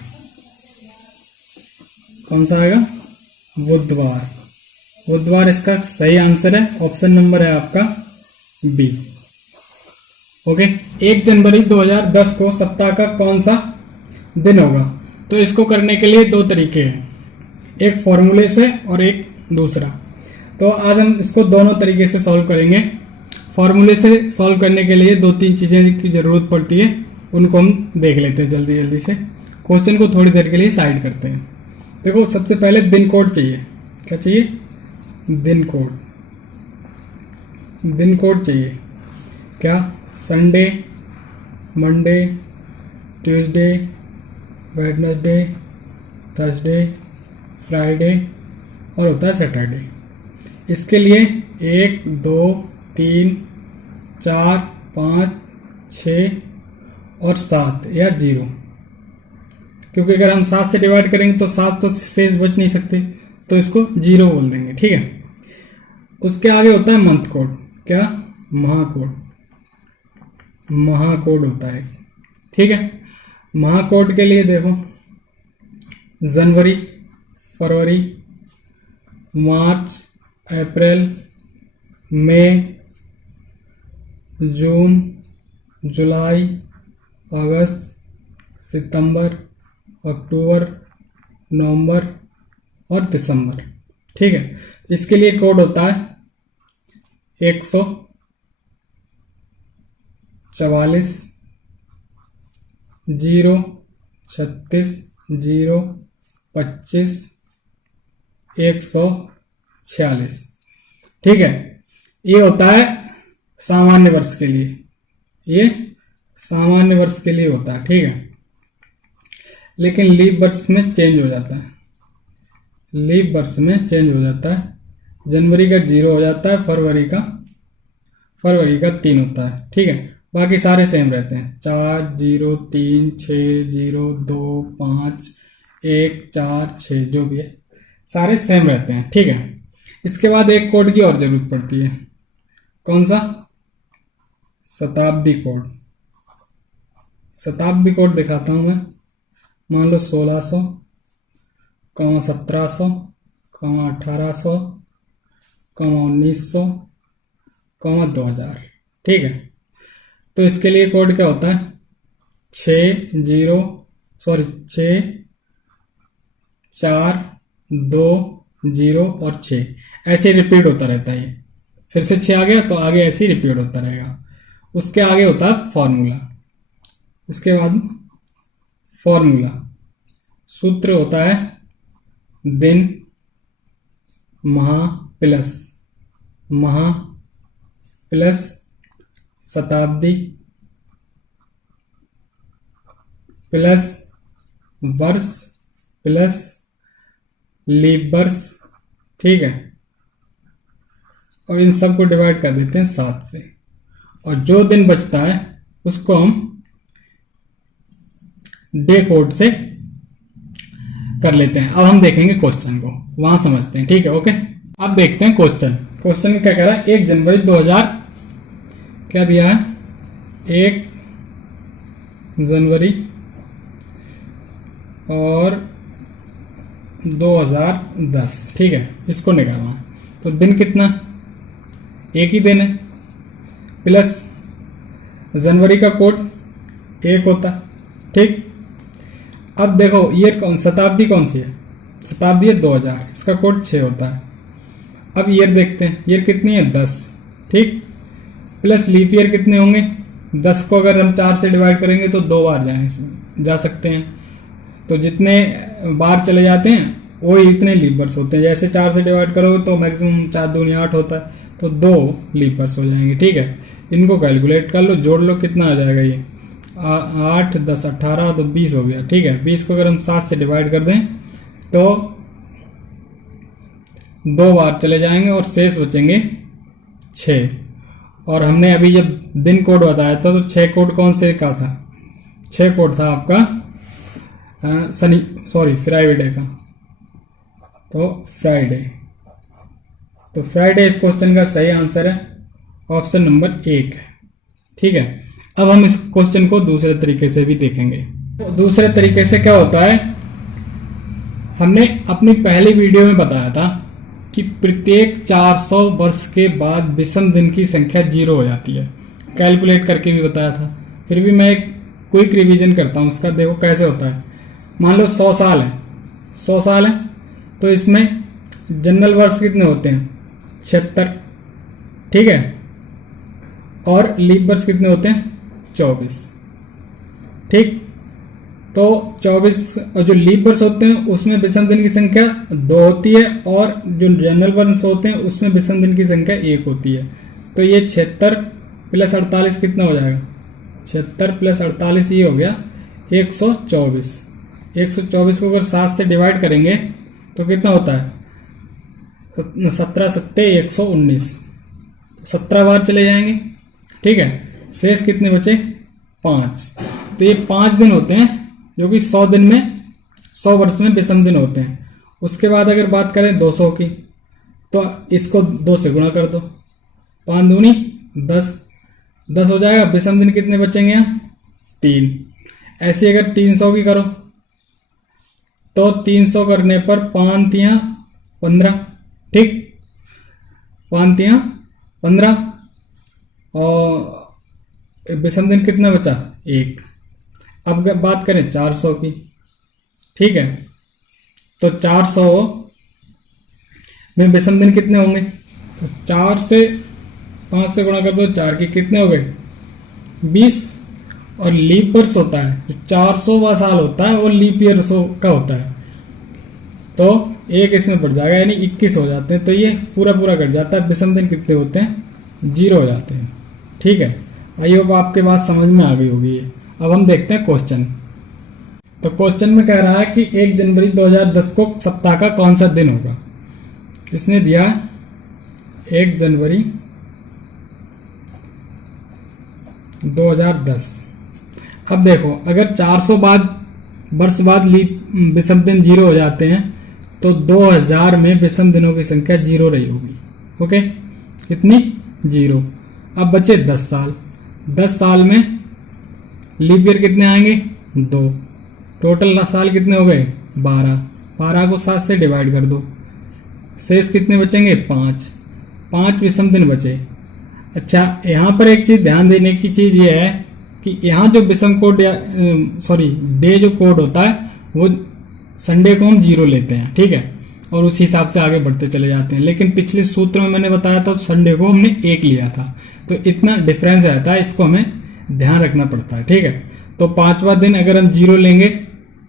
कौन सा आएगा, बुधवार। बुधवार इसका सही आंसर है, ऑप्शन नंबर है आपका बी। ओके, 1 जनवरी 2010 को सप्ताह का कौन सा दिन होगा। तो इसको करने के लिए 2 तरीके हैं, एक फॉर्मूले से और एक दूसरा। तो आज हम इसको दोनों तरीके से सॉल्व करेंगे। फॉर्मूले से सॉल्व करने के लिए 2-3 चीजें की जरूरत पड़ती है, उनको हम देख लेते हैं जल्दी जल्दी से। क्वेश्चन को थोड़ी देर के लिए साइड करते हैं। देखो सबसे पहले दिन कोड चाहिए, क्या चाहिए, दिन कोड। दिन कोड चाहिए, क्या, Sunday, Monday, Tuesday, Wednesday, Thursday, Friday और होता है सैटरडे। इसके लिए 1 2 3 4 5 6 और 7 या 0, क्योंकि अगर हम 7 से डिवाइड करेंगे तो 7 तो शेष बच नहीं सकते, तो इसको 0 बोल देंगे। ठीक है, उसके आगे होता है मंथ कोड, क्या, महाकोड, महाकोड होता है। ठीक है, महाकोड के लिए देखो जनवरी, फरवरी, मार्च, अप्रैल, मई, जून, जुलाई, अगस्त, सितंबर, अक्टूबर, नवंबर और दिसंबर। ठीक है, इसके लिए कोड होता है 144 0 36 0 25 146। ठीक है, ये होता है सामान्य वर्ष के लिए, ये सामान्य वर्ष के लिए होता है। ठीक है, लेकिन लीप वर्ष में चेंज हो जाता है, लीप वर्ष में चेंज हो जाता है। जनवरी का 0 हो जाता है, फरवरी का 3 होता है। ठीक है, बाकी सारे सेम रहते हैं, 4 0 3 6 0 2 5 1 4 6, जो भी है सारे सेम रहते हैं। ठीक है, इसके बाद एक कोड की और जरूरत पड़ती है, कौन सा, शताब्दी कोड। शताब्दी कोड दिखाता हूं मैं। मान लो 1600, 1700, 1800, 1900, 2000। ठीक है, तो इसके लिए कोड क्या होता है, 6 4 2 0 और 6, ऐसे रिपीट होता रहता है। फिर से 6 आ गया तो आगे ऐसे ही रिपीट होता रहेगा। उसके आगे होता है फॉर्मूला, इसके बाद फॉर्मूला, सूत्र होता है दिन, माह, प्लस माह प्लस शताब्दी प्लस वर्ष प्लस लीप वर्ष, ठीक है। और इन सब को डिवाइड कर देते हैं 7 से, और जो दिन बचता है उसको हम डे कोड से कर लेते हैं। अब हम देखेंगे क्वेश्चन को, वहां समझते हैं, ठीक है, ओके। अब देखते हैं क्वेश्चन। क्वेश्चन में क्या कह रहा है, 1 जनवरी 2000 क्या दिया है, 1 जनवरी और 2010, ठीक है, इसको निकालना है। तो दिन कितना, एक ही दिन है, प्लस जनवरी का कोड 1 होता, ठीक। अब देखो ईयर कौन, शताब्दी कौन सी है, शताब्दी है 2000, इसका कोड 6 होता है। अब ईयर देखते हैं, ईयर कितनी है 10, ठीक, प्लस लीप ईयर कितने होंगे, 10 को अगर हम 4 से डिवाइड करेंगे तो 2 बार जा सकते हैं, तो जितने बार चले जाते हैं वो इतने लीप वर्ष होते हैं। जैसे 4 से डिवाइड करोगे तो मैक्सिमम 4 दूनी 8 होता है, तो 2 लीप वर्ष हो जाएंगे, ठीक है। इनको कैलकुलेट कर लो, जोड़ लो, कितना आ जाएगा ये 8 10 18, तो 20 हो गया, ठीक है। 20 को अगर हम 7 से डिवाइड कर दें तो 2 बार चले जाएंगे और शेष बचेंगे 6। और हमने अभी जब दिन कोड बताया था तो 6 कोड कौन से का था, 6 कोड था आपका फ्राइडे का, तो फ्राइडे, तो फ्राइडे इस क्वेश्चन का सही आंसर है, ऑप्शन नंबर 1 है, ठीक है। अब हम इस क्वेश्चन को दूसरे तरीके से भी देखेंगे। तो दूसरे तरीके से क्या होता है, हमने अपनी पहली वीडियो में बताया था कि प्रत्येक 400 वर्ष के बाद विषम दिन की संख्या 0 हो जाती है, कैलकुलेट करके भी बताया था। फिर भी मैं एक क्विक रिवीजन करता हूं उसका, देखो कैसे होता है। मान लो 100 साल है, 100 साल है, तो इसमें जनरल वर्ष कितने होते हैं 76, ठीक है, और लीप वर्ष कितने होते हैं 24, ठीक। तो 24 जो लीप वर्ष होते हैं उसमें विषम दिन की संख्या 2 होती है, और जो जनरल वर्ष होते हैं उसमें विषम दिन की संख्या 1 होती है। तो ये 76 प्लस 48 कितना हो जाएगा, 76 प्लस 48 ये हो गया 124। 124 को अगर 7 से डिवाइड करेंगे तो कितना होता है, 17 सत्ते 119, 17 बार चले जाएंगे, ठीक है। शेष कितने बचे 5, तो ये 5 दिन होते हैं जो कि 100 दिन में 100 वर्ष में विषम दिन होते हैं। उसके बाद अगर बात करें 200 की, तो इसको 2 से गुणा कर दो, 5 दूनी 10, 10 हो जाएगा। विषम दिन कितने बचेंगे यहाँ 3। ऐसे अगर 300 की करो तो 300 करने पर 5 तियां 15, ठीक, 5 तियां 15, और विषम दिन कितना बचा 1। अब अगर बात करें 400 की, ठीक है, तो 400 में विषम दिन कितने होंगे, तो 4 से 5 से गुणा कर दो, 4 के कितने हो गए 20, और लीप वर्ष होता है जो 400वां साल होता है वो लीप ईयर का होता है, तो 1 इसमें बढ़ जाएगा, यानी 21 हो जाते हैं। तो ये पूरा कट जाता है, विषम दिन कितने होते हैं 0 हो जाते हैं, ठीक है। आई होप आपके बात समझ में आ गई होगी ये। अब हम देखते हैं क्वेश्चन। तो क्वेश्चन में कह रहा है कि 1 जनवरी 2010 को सप्ताह का कौन सा दिन होगा। इसने दिया 1 जनवरी 2010। अब देखो अगर 400 वर्ष बाद विषम दिन 0 हो जाते हैं तो 2000 में विषम दिनों की संख्या 0 रही होगी, ओके, कितनी 0। अब बचे 10 साल, 10 साल में लीप ईयर कितने आएंगे 2, टोटल साल कितने हो गए 12, 12 को 7 से डिवाइड कर दो, शेष कितने बचेंगे 5, 5 विषम दिन बचे। अच्छा, यहां पर एक चीज ध्यान देने की चीज ये है कि यहाँ जो विषम कोड डे जो कोड होता है वो संडे को हम 0 लेते हैं, ठीक है, और उस हिसाब से आगे बढ़ते चले जाते हैं। लेकिन पिछले सूत्र में मैंने बताया था संडे को हमने 1 लिया था, तो इतना डिफरेंस रहता है, इसको हमें ध्यान रखना पड़ता है, ठीक है। तो 5वां दिन अगर हम 0 लेंगे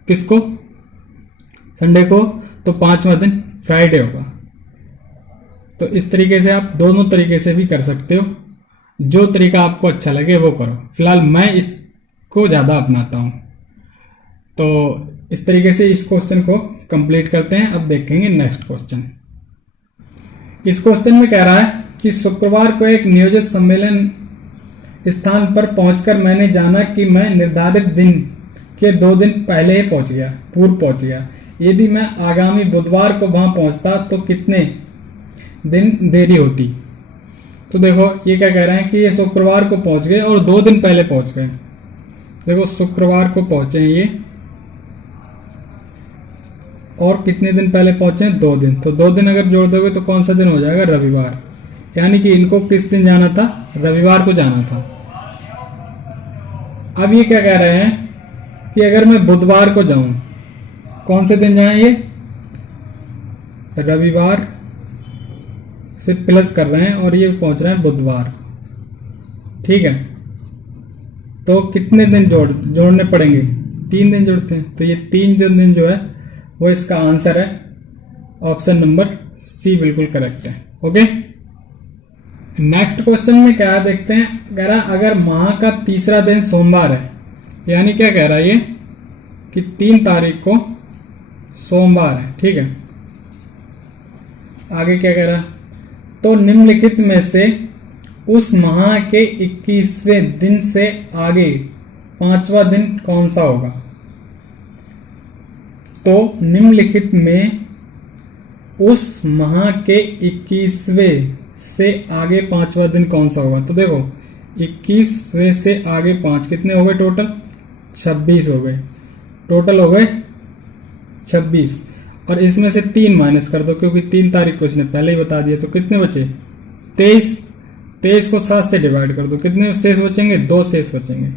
किसको संडे को, तो 5वां दिन फ्राइडे होगा, तो इस तरीके से आप दोनों तरीके से भी कर सकते हो, जो तरीका आपको अच्छा लगे वो करो। फिलहाल मैं इसको ज़्यादा अपनाता हूँ। तो इस तरीके से इस क्वेश्चन को कंप्लीट करते हैं। अब देखेंगे नेक्स्ट क्वेश्चन। इस क्वेश्चन में कह रहा है कि शुक्रवार को एक नियोजित सम्मेलन स्थान पर पहुंचकर मैंने जाना कि मैं निर्धारित दिन के 2 दिन पहले ही पूर्व पहुंच गया। यदि मैं आगामी बुधवार को वहां पहुंचता तो कितने दिन देरी होती। तो देखो ये क्या कह रहे हैं कि ये शुक्रवार को पहुंच गए और 2 दिन पहले पहुंच गए। देखो शुक्रवार को पहुंचे हैं ये, और कितने दिन पहले पहुंचे हैं, 2 दिन। तो 2 दिन अगर जोड़ दोगे तो कौन सा दिन हो जाएगा, रविवार। यानी कि इनको किस दिन जाना था, रविवार को जाना था। अब ये क्या कह रहे हैं कि अगर मैं बुधवार को जाऊं, कौन से दिन जाएं, ये रविवार से प्लस कर रहे हैं और ये पहुंच रहे हैं बुधवार। ठीक है, तो कितने दिन जोड़ने पड़ेंगे, 3 दिन जोड़ते हैं। तो ये 3 दिन जो है वो इसका आंसर है। ऑप्शन नंबर सी बिल्कुल करेक्ट है। ओके, नेक्स्ट क्वेश्चन में क्या देखते हैं। कह रहा है अगर माह का तीसरा दिन सोमवार है, यानी क्या कह रहा है ये कि 3 तारीख को सोमवार है। ठीक है, आगे क्या कह रहा है, तो निम्नलिखित में से उस माह के 21वें दिन से आगे 5वां दिन कौन सा होगा। तो निम्नलिखित में उस माह के 21वें से आगे 5वां दिन कौन सा होगा। तो देखो 21वें से आगे 5 कितने हो गए, टोटल 26 हो गए। टोटल हो गए 26, और इसमें से 3 माइनस कर दो क्योंकि 3 तारीख को इसने पहले ही बता दिया। तो कितने बचे, 23। 23 को 7 से डिवाइड कर दो, कितने शेष बचेंगे, 2 शेष बचेंगे।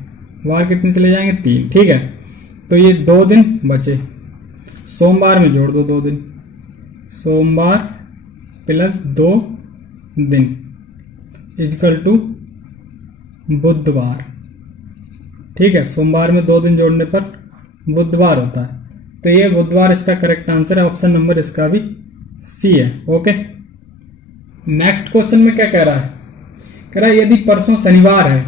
वार कितने चले जाएंगे, 3। ठीक है, तो ये 2 दिन बचे। सोमवार में जोड़ दो 2 दिन, सोमवार प्लस 2 दिन इजकल टू बुधवार। ठीक है, सोमवार में 2 दिन जोड़ने पर बुधवार होता है। तो ये बुधवार इसका करेक्ट आंसर है। ऑप्शन नंबर इसका भी सी है। ओके, नेक्स्ट क्वेश्चन में क्या कह रहा है, कह रहा है यदि परसों शनिवार है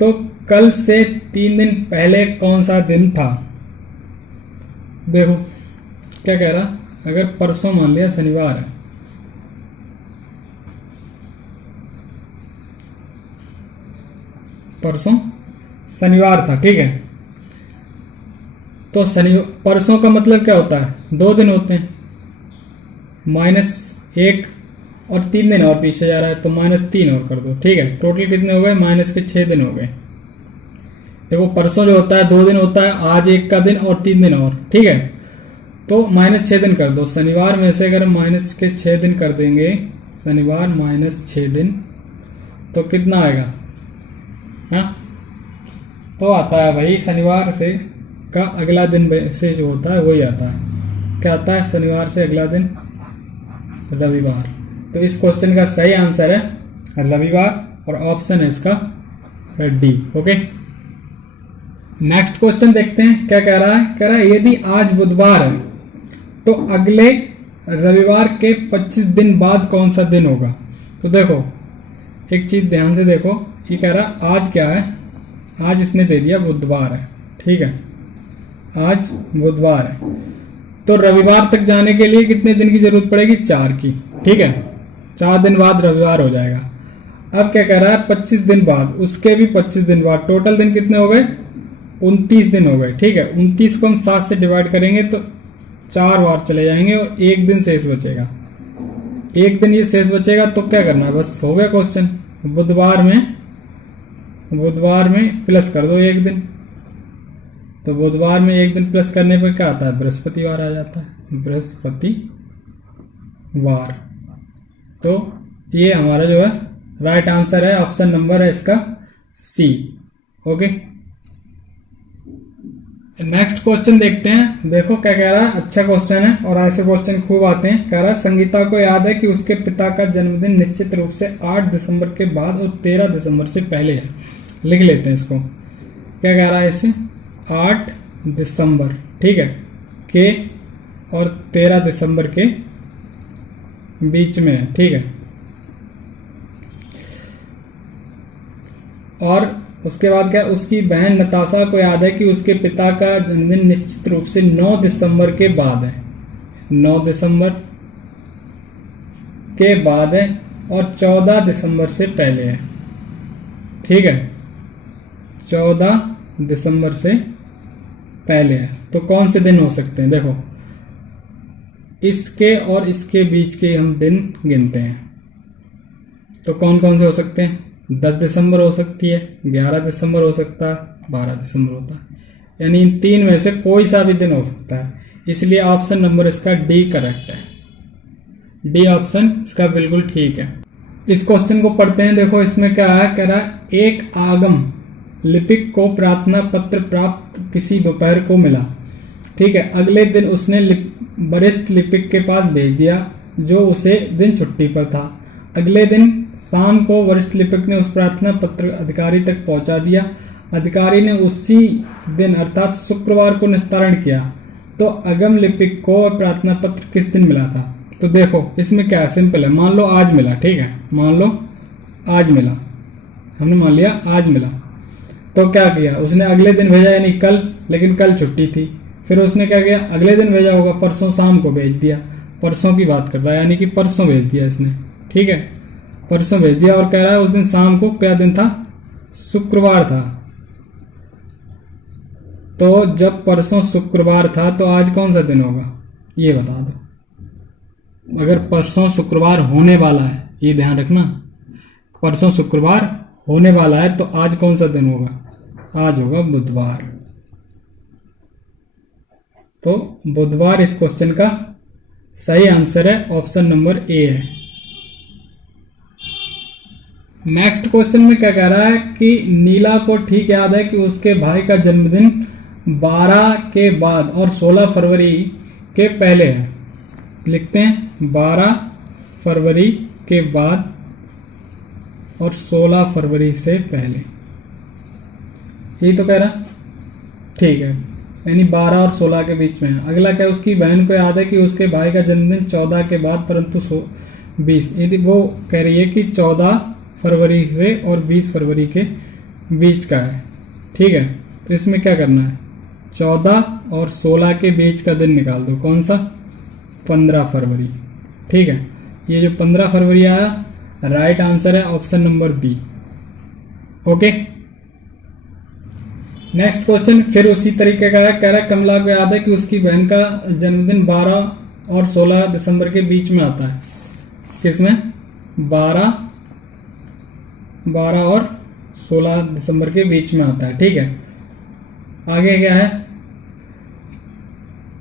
तो कल से 3 दिन पहले कौन सा दिन था। देखो क्या कह रहा, अगर परसों मान लिया शनिवार है, परसों शनिवार था। ठीक है, तो परसों का मतलब क्या होता है, 2 दिन होते हैं, -1 और 3 दिन और पीछे जा रहा है तो -3 और कर दो। ठीक है, टोटल कितने हो गए, माइनस के 6 दिन हो गए। देखो परसों जो होता है 2 दिन होता है, आज 1 का दिन और 3 दिन और। ठीक है, तो -6 दिन कर दो। शनिवार में से अगर माइनस के 6 दिन कर देंगे, शनिवार -6 दिन, तो कितना आएगा, हाँ तो आता है भाई शनिवार से का अगला दिन से जो होता है वही आता है। क्या आता है, शनिवार से अगला दिन रविवार। तो इस क्वेश्चन का सही आंसर है रविवार, और ऑप्शन है इसका डी। ओके, नेक्स्ट क्वेश्चन देखते हैं क्या कह रहा है। कह रहा है यदि आज बुधवार है तो अगले रविवार के 25 दिन बाद कौन सा दिन होगा। तो देखो एक चीज ध्यान से देखो, ये कह रहा आज क्या है, आज इसने दे दिया बुधवार है। ठीक है, आज बुधवार है, तो रविवार तक जाने के लिए कितने दिन की जरूरत पड़ेगी, 4 की। ठीक है, 4 दिन बाद रविवार हो जाएगा। अब क्या कह रहा है, 25 दिन बाद, उसके भी 25 दिन बाद, टोटल दिन कितने हो गए, 29 दिन हो गए। ठीक है, 29 को हम 7 से डिवाइड करेंगे तो 4 बार चले जाएंगे और 1 दिन शेष बचेगा। 1 दिन ये शेष बचेगा, तो क्या करना है, बस हो गया क्वेश्चन। बुधवार में प्लस कर दो 1 दिन, तो बुधवार में 1 दिन प्लस करने पर क्या आता है, बृहस्पतिवार आ जाता है, बृहस्पतिवार। तो ये हमारा जो है राइट आंसर है, ऑप्शन नंबर है इसका सी। ओके, नेक्स्ट क्वेश्चन देखते हैं। देखो क्या कह रहा है, अच्छा क्वेश्चन है और ऐसे क्वेश्चन खूब आते हैं। कह रहा है संगीता को याद है कि उसके पिता का जन्मदिन निश्चित रूप से 8 दिसंबर के बाद और 13 दिसंबर से पहले है। लिख लेते हैं इसको। क्या कह रहा है इसे, 8 दिसंबर, ठीक है, के और 13 दिसंबर के बीच में है, ठीक है। और उसके बाद क्या, उसकी बहन नताशा को याद है कि उसके पिता का जन्मदिन निश्चित रूप से 9 दिसंबर के बाद है, 9 दिसंबर के बाद है और 14 दिसंबर से पहले है, ठीक है। 14 दिसंबर से पहले है, तो कौन से दिन हो सकते हैं? देखो, इसके और इसके बीच के हम दिन गिनते हैं, तो कौन कौन से हो सकते हैं? 10 दिसंबर हो सकती है, 11 दिसंबर हो सकता है, 12 दिसंबर होता है, यानी इन तीन में से कोई सा भी दिन हो सकता है। इसलिए ऑप्शन नंबर इसका डी करेक्ट है, डी ऑप्शन इसका बिल्कुल ठीक है। इस क्वेश्चन को पढ़ते हैं। देखो इसमें क्या है, कह रहा है एक आगम लिपिक को प्रार्थना पत्र प्राप्त किसी दोपहर को मिला, ठीक है। अगले दिन उसने वरिष्ठ लिपिक के पास भेज दिया जो उसे दिन छुट्टी पर था। अगले दिन शाम को वरिष्ठ लिपिक ने उस प्रार्थना पत्र अधिकारी तक पहुंचा दिया। अधिकारी ने उसी दिन अर्थात शुक्रवार को निस्तारण किया। तो अगम लिपिक को प्रार्थना पत्र किस दिन मिला था? तो देखो इसमें क्या सिंपल है, मान लो आज मिला, ठीक है, मान लो आज मिला, हमने मान लिया आज मिला। तो क्या किया उसने, अगले दिन भेजा यानी कल, लेकिन कल छुट्टी थी। फिर उसने क्या किया, अगले दिन भेजा होगा, परसों शाम को भेज दिया, परसों की बात कर रहा है, यानी कि परसों भेज दिया इसने, ठीक है, परसों भेज दिया। और कह रहा है उस दिन शाम को क्या दिन था, शुक्रवार था। तो जब परसों शुक्रवार था तो आज कौन सा दिन होगा, ये बता दो। अगर परसों शुक्रवार होने वाला है, ये ध्यान रखना, परसों शुक्रवार होने वाला है तो आज कौन सा दिन होगा, आज होगा बुधवार। तो बुधवार इस क्वेश्चन का सही आंसर है, ऑप्शन नंबर ए है। नेक्स्ट क्वेश्चन में क्या कह रहा है कि नीला को ठीक याद है कि उसके भाई का जन्मदिन 12 के बाद और 16 फरवरी के पहले है। लिखते हैं 12 फरवरी के बाद और 16 फरवरी से पहले, यही तो कह रहा, ठीक है, यानी 12 और 16 के बीच में है। अगला क्या, उसकी बहन को याद है कि उसके भाई का जन्मदिन 14 के बाद परंतु 20, वो कह रही है कि 14 फरवरी से और 20 फरवरी के बीच का है, ठीक है। तो इसमें क्या करना है, 14 और 16 के बीच का दिन निकाल दो, कौन सा, 15 फरवरी, ठीक है। ये जो 15 फरवरी आया, राइट आंसर है option number B, okay. Next question फिर उसी तरीके का है, कह रहा है कमला को याद है कि उसकी बहन का जन्मदिन 12 और 16 दिसंबर के बीच में आता है। किसमें, 12 और 16 दिसंबर के बीच में आता है, ठीक है। आगे क्या है,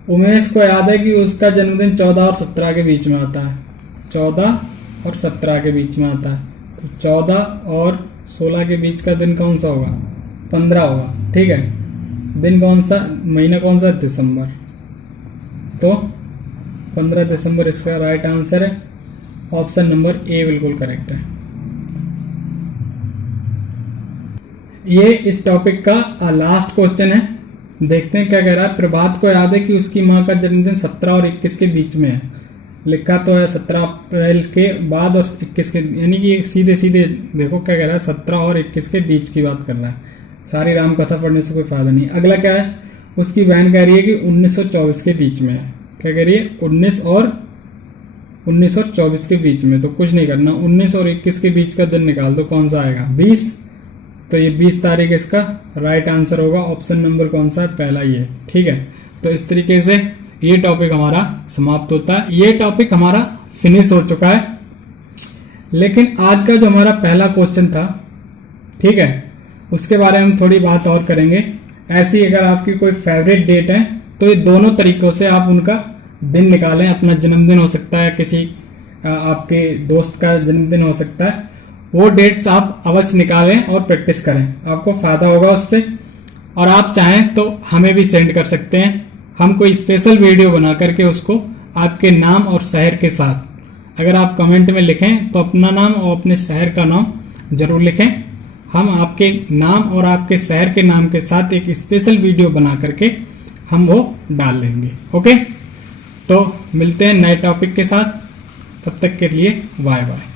उमेश को याद है कि उसका जन्मदिन 14 और 17 के बीच में आता है, 14 और 17 के बीच में आता है। तो 14 और 16 के बीच का दिन कौन सा होगा, 15 होगा, ठीक है। दिन कौन सा, महीना कौन सा, दिसंबर। तो 15 दिसंबर इसका राइट आंसर है, ऑप्शन नंबर ए बिल्कुल करेक्ट है। ये इस टॉपिक का लास्ट क्वेश्चन है, देखते हैं क्या कह रहा है। प्रभात को याद है कि उसकी मां का जन्मदिन 17 और 21 के बीच में है। लिखा तो है 17 अप्रैल के बाद और 21 के, यानी कि सीधे सीधे देखो क्या कह रहा है, 17 और 21 के बीच की बात कर रहा है। सारी राम कथा पढ़ने से कोई फायदा नहीं। अगला क्या है, उसकी बहन कह रही है कि 19 और 24 के बीच में है। क्या कह रही है, 19 और 24 के बीच में। तो कुछ नहीं करना, 19 और 21 के बीच का दिन निकाल दो, कौन सा आएगा, 20। तो ये 20 तारीख इसका राइट आंसर होगा, ऑप्शन नंबर कौन सा है, पहला ये, ठीक है। तो इस तरीके से ये टॉपिक हमारा समाप्त होता है। ये टॉपिक हमारा फिनिश हो चुका है, लेकिन आज का जो हमारा पहला क्वेश्चन था, ठीक है, उसके बारे में थोड़ी बात और करेंगे। ऐसी अगर आपकी कोई फेवरेट डेट है तो ये दोनों तरीकों से आप उनका दिन निकालें। अपना जन्मदिन हो सकता है, किसी आपके दोस्त का जन्मदिन हो सकता है, वो डेट्स आप अवश्य निकालें और प्रैक्टिस करें, आपको फायदा होगा उससे। और आप चाहें तो हमें भी सेंड कर सकते हैं, हम कोई स्पेशल वीडियो बना करके उसको आपके नाम और शहर के साथ, अगर आप कमेंट में लिखें तो अपना नाम और अपने शहर का नाम जरूर लिखें, हम आपके नाम और आपके शहर के नाम के साथ एक स्पेशल वीडियो बना करके हम वो डाल लेंगे। ओके, तो मिलते हैं नए टॉपिक के साथ, तब तक के लिए बाय बाय।